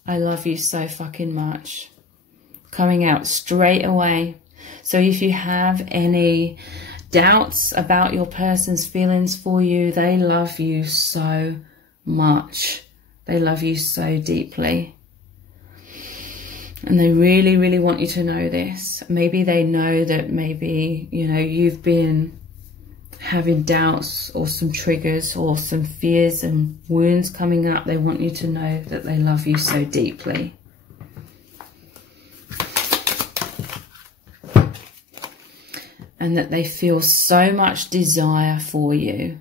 I love you so fucking much. Coming out straight away. So if you have any doubts about your person's feelings for you, they love you so much. They love you so deeply. And they really, really want you to know this. Maybe they know that maybe, you know, you've been having doubts or some triggers or some fears and wounds coming up. They want you to know that they love you so deeply. And that they feel so much desire for you.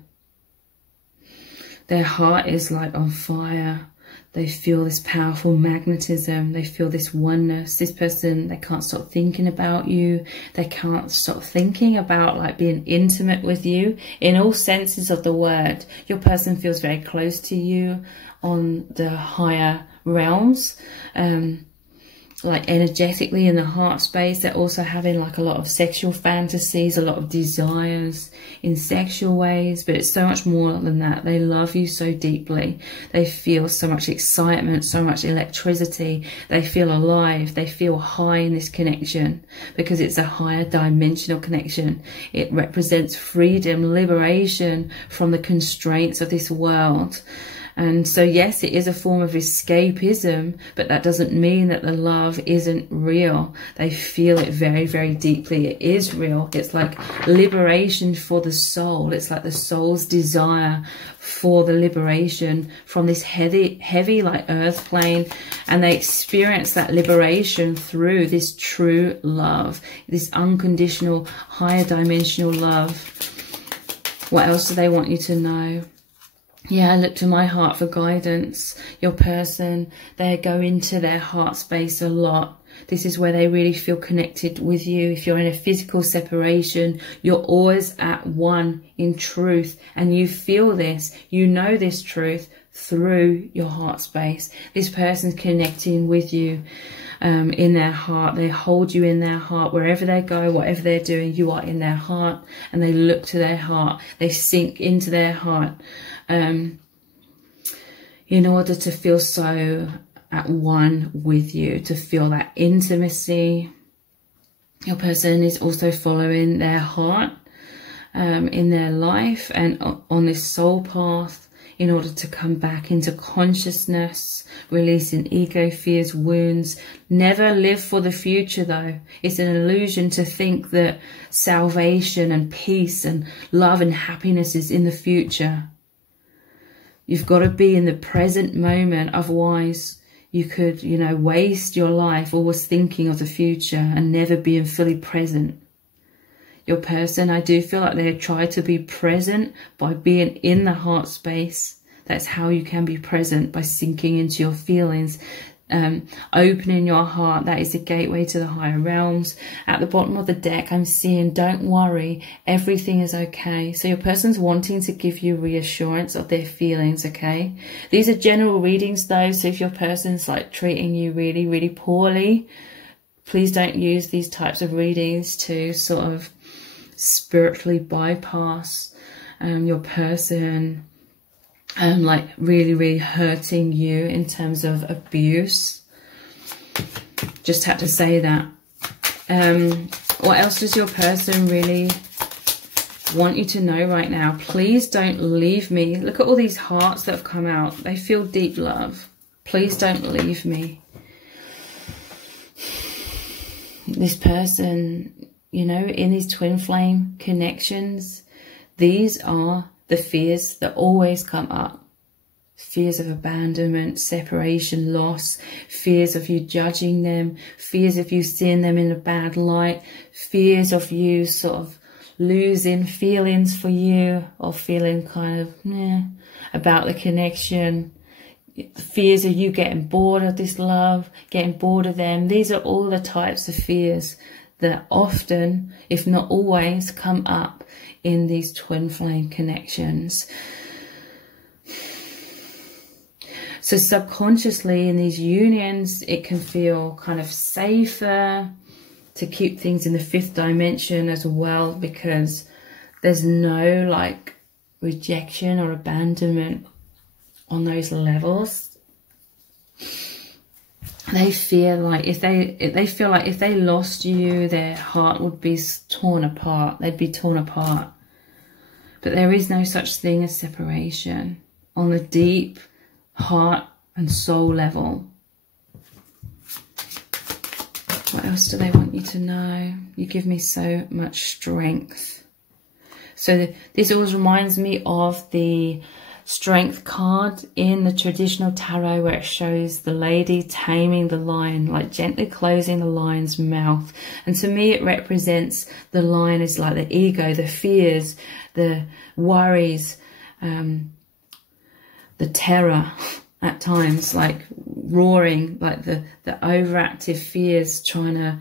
Their heart is like on fire. They feel this powerful magnetism. They feel this oneness. This person, they can't stop thinking about you. They can't stop thinking about like being intimate with you in all senses of the word. Your person feels very close to you on the higher realms. Like energetically in the heart space. They're also having like a lot of sexual fantasies, a lot of desires in sexual ways, but it's so much more than that. They love you so deeply. They feel so much excitement, so much electricity. They feel alive. They feel high in this connection because it's a higher dimensional connection. It represents freedom, liberation from the constraints of this world. And so, yes, it is a form of escapism, but that doesn't mean that the love isn't real. They feel it very, very deeply. It is real. It's like liberation for the soul. It's like the soul's desire for the liberation from this heavy like earth plane. And they experience that liberation through this true love, this unconditional, higher dimensional love. What else do they want you to know? Yeah, look to my heart for guidance. Your person, they go into their heart space a lot. This is where they really feel connected with you. If you're in a physical separation, you're always at one in truth. And you feel this, you know this truth through your heart space. This person's connecting with you in their heart. They hold you in their heart. Wherever they go, whatever they're doing, you are in their heart. And they look to their heart. They sink into their heart. In order to feel so at one with you, to feel that intimacy. Your person is also following their heart in their life and on this soul path in order to come back into consciousness, releasing ego, fears, wounds. Never live for the future though. It's an illusion to think that salvation and peace and love and happiness is in the future. You've got to be in the present moment. Otherwise, you could, you know, waste your life always thinking of the future and never being fully present. Your person, I do feel like they try to be present by being in the heart space. That's how you can be present, by sinking into your feelings. Opening your heart, that is the gateway to the higher realms. At the bottom of the deck, I'm seeing, don't worry, everything is okay. So your person's wanting to give you reassurance of their feelings, okay? These are general readings though, so if your person's like treating you really, really poorly, please don't use these types of readings to sort of spiritually bypass your person. Like really, really hurting you in terms of abuse. Just had to say that. What else does your person really want you to know right now? Please don't leave me. Look at all these hearts that have come out. They feel deep love. Please don't leave me. This person, you know, in these twin flame connections, these are the fears that always come up. Fears of abandonment, separation, loss, fears of you judging them, fears of you seeing them in a bad light, fears of you sort of losing feelings for you or feeling kind of about the connection. Fears of you getting bored of this love, getting bored of them. These are all the types of fears that often, if not always, come up in these twin flame connections. So subconsciously in these unions, it can feel kind of safer to keep things in the fifth dimension as well, because there's no like rejection or abandonment on those levels. They feel like if they lost you, their heart would be torn apart. They'd be torn apart. But there is no such thing as separation on the deep heart and soul level. What else do they want you to know? You give me so much strength. So this always reminds me of the Strength card in the traditional tarot, where it shows the lady taming the lion, like gently closing the lion's mouth. And to me it represents the lion is like the ego, the fears, the worries, the terror at times, like roaring, like the overactive fears trying to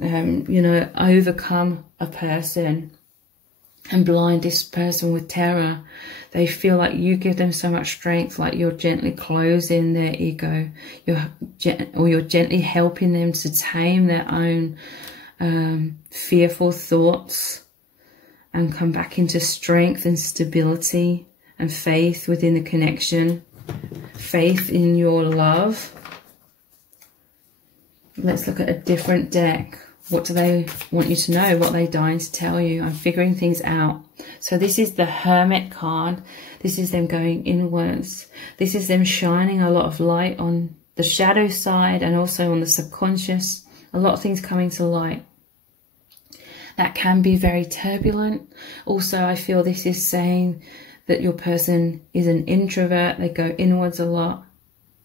you know, overcome a person and blind this person with terror. They feel like you give them so much strength, like you're gently closing their ego, you're gently helping them to tame their own fearful thoughts and come back into strength and stability and faith within the connection, faith in your love. Let's look at a different deck. What do they want you to know? What are they dying to tell you? I'm figuring things out. So this is the Hermit card. This is them going inwards. This is them shining a lot of light on the shadow side and also on the subconscious. A lot of things coming to light. That can be very turbulent. Also, I feel this is saying that your person is an introvert. They go inwards a lot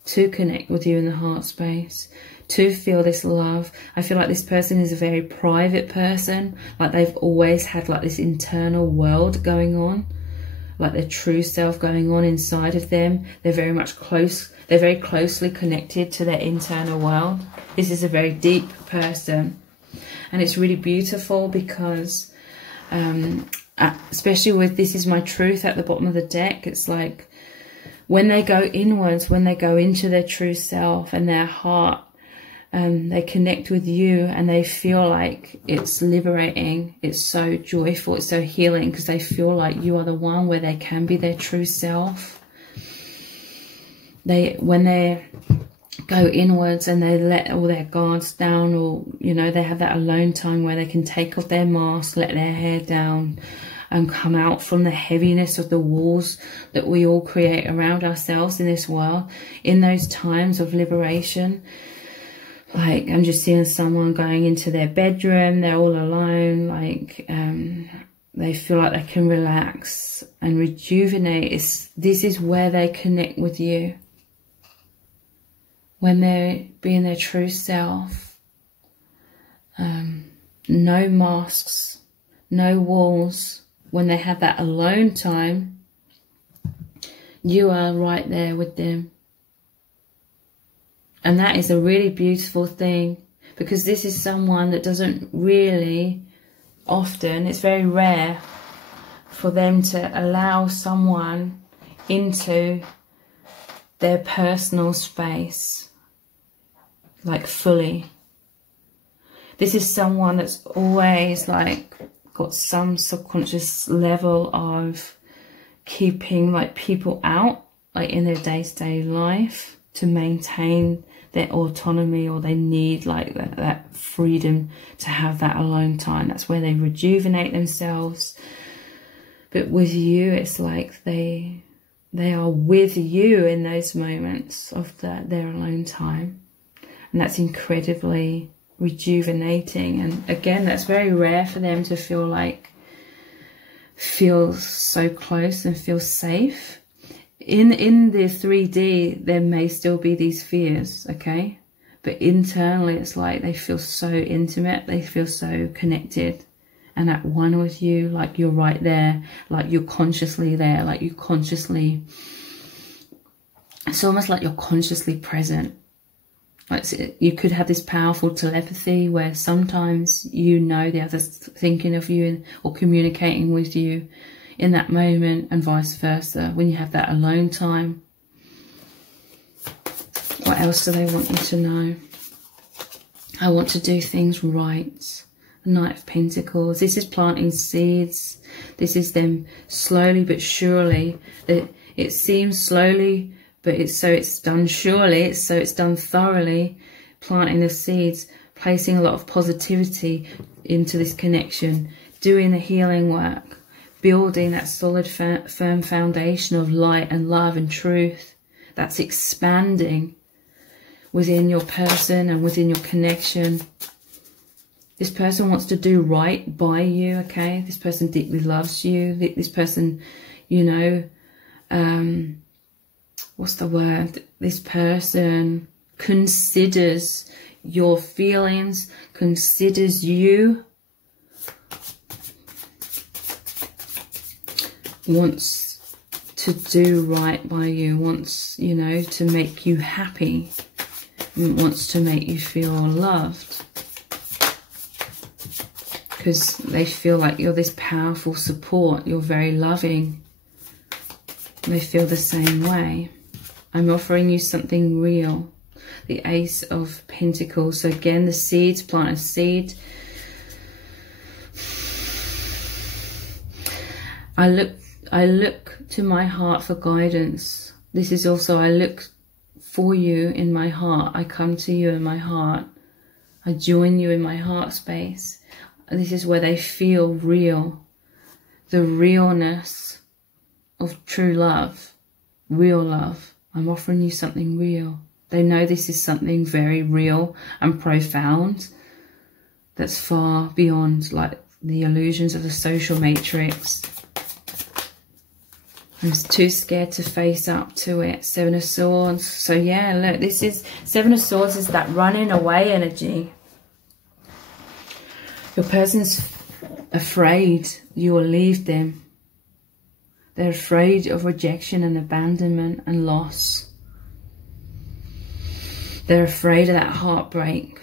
to connect with you in the heart space, to feel this love. I feel like this person is a very private person, like they've always had like this internal world going on, like their true self going on inside of them. They're very much close, they're very closely connected to their internal world. This is a very deep person, and it's really beautiful because especially with this is my truth at the bottom of the deck, it's like when they go inwards, when they go into their true self and their heart, they connect with you and they feel like it's liberating. It's so joyful. It's so healing because they feel like you are the one where they can be their true self. When they go inwards and they let all their guards down, or, you know, they have that alone time where they can take off their mask, let their hair down, and come out from the heaviness of the walls that we all create around ourselves in this world. In those times of liberation, like I'm just seeing someone going into their bedroom, they're all alone, like they feel like they can relax and rejuvenate. This is where they connect with you. When they're being their true self. No masks, no walls. When they have that alone time, you are right there with them. And that is a really beautiful thing, because this is someone that doesn't really often, it's very rare for them to allow someone into their personal space, like fully. This is someone that's always like got some subconscious level of keeping like people out, like in their day-to-day life, to maintain their autonomy, or they need like that freedom to have that alone time. That's where they rejuvenate themselves. But with you, it's like they are with you in those moments of their alone time. And that's incredibly rejuvenating. And again, that's very rare for them to feel so close and feel safe. In the 3D, there may still be these fears, okay? But internally, it's like they feel so intimate, they feel so connected and at one with you, like you're right there, like you're consciously there, like you consciously, it's almost like you're consciously present. Like you could have this powerful telepathy where sometimes you know the other's thinking of you or communicating with you in that moment, and vice versa when you have that alone time. What else do they want you to know? I want to do things right. Knight of Pentacles. This is planting seeds. This is them slowly but surely. It seems slowly, but it's done surely. It's done thoroughly. Planting the seeds, placing a lot of positivity into this connection, doing the healing work, building that solid, firm foundation of light and love and truth that's expanding within your person and within your connection. This person wants to do right by you, okay? This person deeply loves you. This person, you know, what's the word? This person considers your feelings, considers you, wants to do right by you, wants, you know, to make you happy, wants to make you feel loved, because they feel like you're this powerful support, you're very loving. They feel the same way. I'm offering you something real. The Ace of Pentacles. So again, the seeds, plant a seed. I look to my heart for guidance. This is also, I look for you in my heart. I come to you in my heart. I join you in my heart space. This is where they feel real. The realness of true love. Real love. I'm offering you something real. They know this is something very real and profound. That's far beyond like the illusions of the social matrix. I'm too scared to face up to it. Seven of Swords. So yeah, look, this is Seven of Swords is that running away energy. Your person's afraid you will leave them. They're afraid of rejection and abandonment and loss. They're afraid of that heartbreak.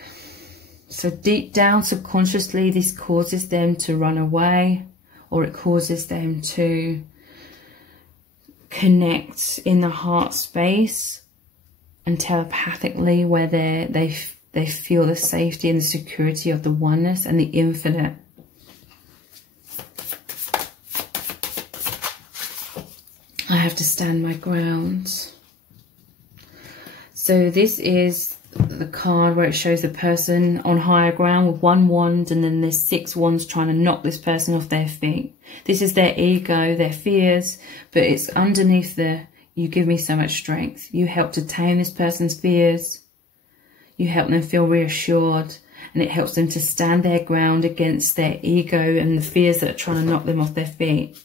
So deep down, subconsciously, this causes them to run away, or it causes them to connect in the heart space and telepathically, where they feel the safety and the security of the oneness and the infinite. I have to stand my ground. So this is the card where it shows the person on higher ground with one wand, and then there's 6 wands trying to knock this person off their feet. This is their ego, their fears, but it's underneath the, you give me so much strength. You help to tame this person's fears. You help them feel reassured, and it helps them to stand their ground against their ego and the fears that are trying to knock them off their feet.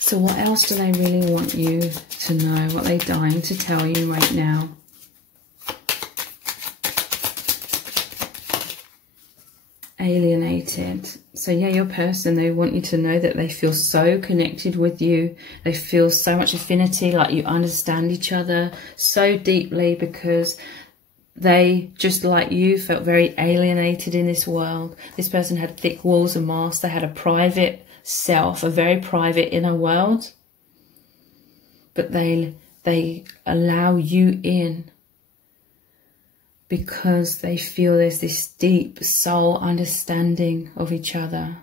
So what else do they really want you to know? What are they dying to tell you right now? Alienated. So yeah, your person, they want you to know that they feel so connected with you. They feel so much affinity, like you understand each other so deeply, because they, just like you, felt very alienated in this world. This person had thick walls and masks. They had a private self, a very private inner world, but they allow you in because they feel there's this deep soul understanding of each other.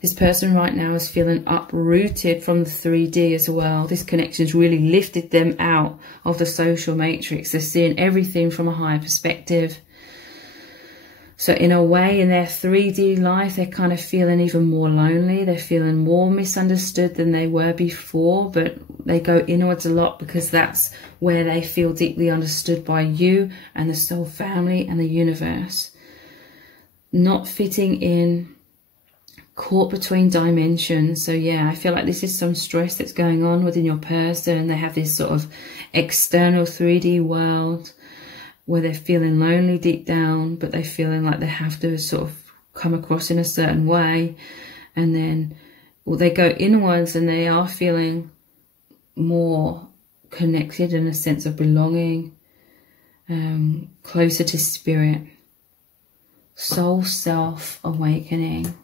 This person right now is feeling uprooted from the 3D as well. This connection's really lifted them out of the social matrix. They're seeing everything from a higher perspective. So in a way, in their 3D life, they're kind of feeling even more lonely. They're feeling more misunderstood than they were before, but they go inwards a lot because that's where they feel deeply understood by you and the soul family and the universe. Not fitting in, caught between dimensions. So yeah, I feel like this is some stress that's going on within your person. They have this sort of external 3D world where they're feeling lonely deep down, but they're feeling like they have to sort of come across in a certain way. And then they go inwards and they are feeling more connected in a sense of belonging, closer to spirit, soul self awakening.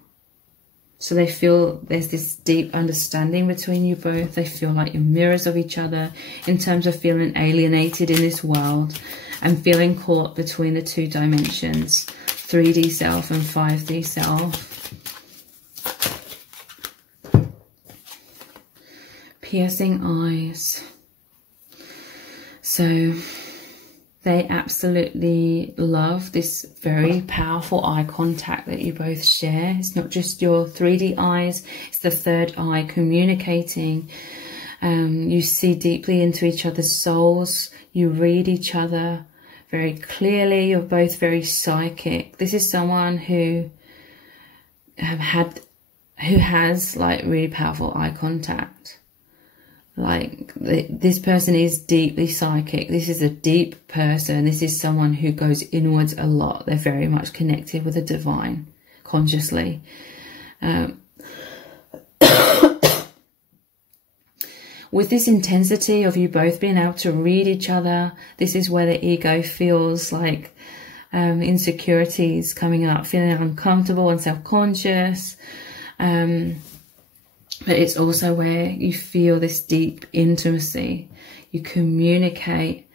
So they feel there's this deep understanding between you both. They feel like you're mirrors of each other in terms of feeling alienated in this world and feeling caught between the 2 dimensions, 3D self and 5D self. Piercing eyes. So they absolutely love this very powerful eye contact that you both share. It's not just your 3D eyes, it's the 3rd eye communicating. You see deeply into each other's souls. You read each other very clearly. You're both very psychic. This is someone who has like really powerful eye contact. Like this person is deeply psychic. This is a deep person. This is someone who goes inwards a lot. They're very much connected with the divine consciously. With this intensity of you both being able to read each other, this is where the ego feels like insecurities coming up, feeling uncomfortable and self-conscious. But it's also where you feel this deep intimacy. You communicate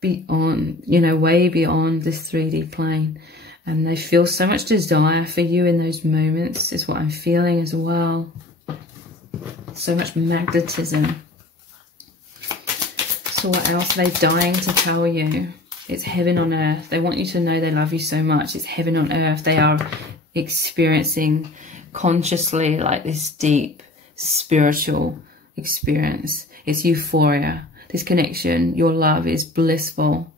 beyond, you know, way beyond this 3D plane. And they feel so much desire for you in those moments is what I'm feeling as well. So much magnetism. So So what else are they dying to tell you? It's heaven on earth. They want you to know they love you so much. It's heaven on earth. They are experiencing consciously like this deep spiritual experience. It's euphoria. This connection, your love is blissful.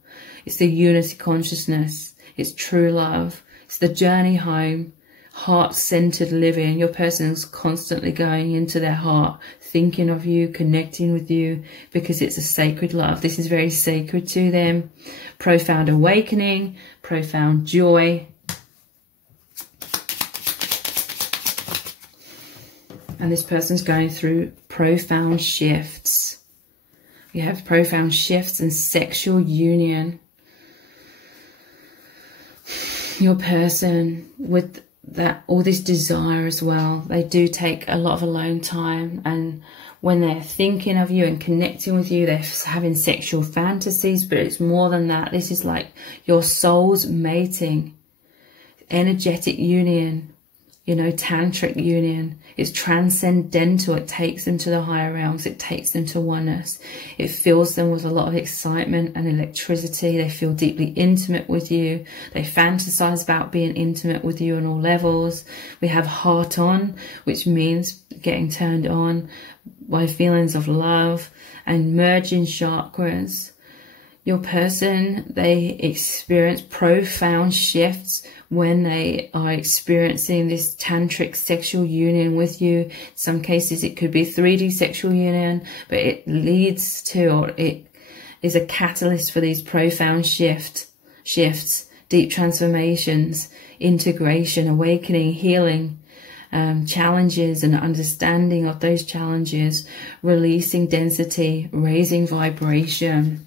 It's the unity consciousness. It's true love. It's the journey home. Heart-centered living. Your person's constantly going into their heart, thinking of you, connecting with you, because it's a sacred love. This is very sacred to them. Profound awakening, profound joy. And this person's going through profound shifts. You have profound shifts in sexual union. Your person with that, all this desire as well, they do take a lot of alone time, and when they're thinking of you and connecting with you, they're having sexual fantasies, but it's more than that. This is like your soul's mating, energetic union, you know, tantric union. It's transcendental. It takes them to the higher realms. It takes them to oneness. It fills them with a lot of excitement and electricity. They feel deeply intimate with you. They fantasize about being intimate with you on all levels. We have heart on, which means getting turned on by feelings of love and merging chakras. Your person, they experience profound shifts when they are experiencing this tantric sexual union with you. In some cases, it could be 3D sexual union, but it leads to, or it is a catalyst for these profound shifts, deep transformations, integration, awakening, healing, challenges and understanding of those challenges, releasing density, raising vibration.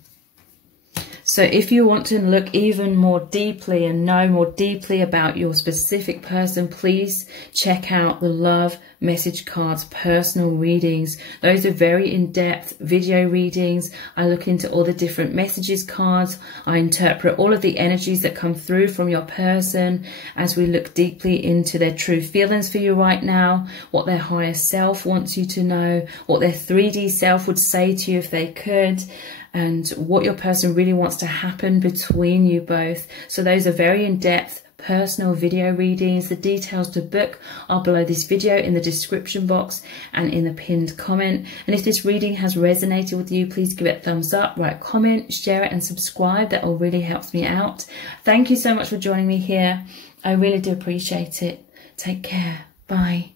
So if you want to look even more deeply and know more deeply about your specific person, please check out the Love Message Cards personal readings. Those are very in-depth video readings. I look into all the different messages cards. I interpret all of the energies that come through from your person as we look deeply into their true feelings for you right now, what their higher self wants you to know, what their 3D self would say to you if they could, and what your person really wants to happen between you both. So those are very in-depth personal video readings. The details to book are below this video in the description box and in the pinned comment. And if this reading has resonated with you, please give it a thumbs up, write a comment, share it and subscribe. That all really helps me out. Thank you so much for joining me here. I really do appreciate it. Take care. Bye.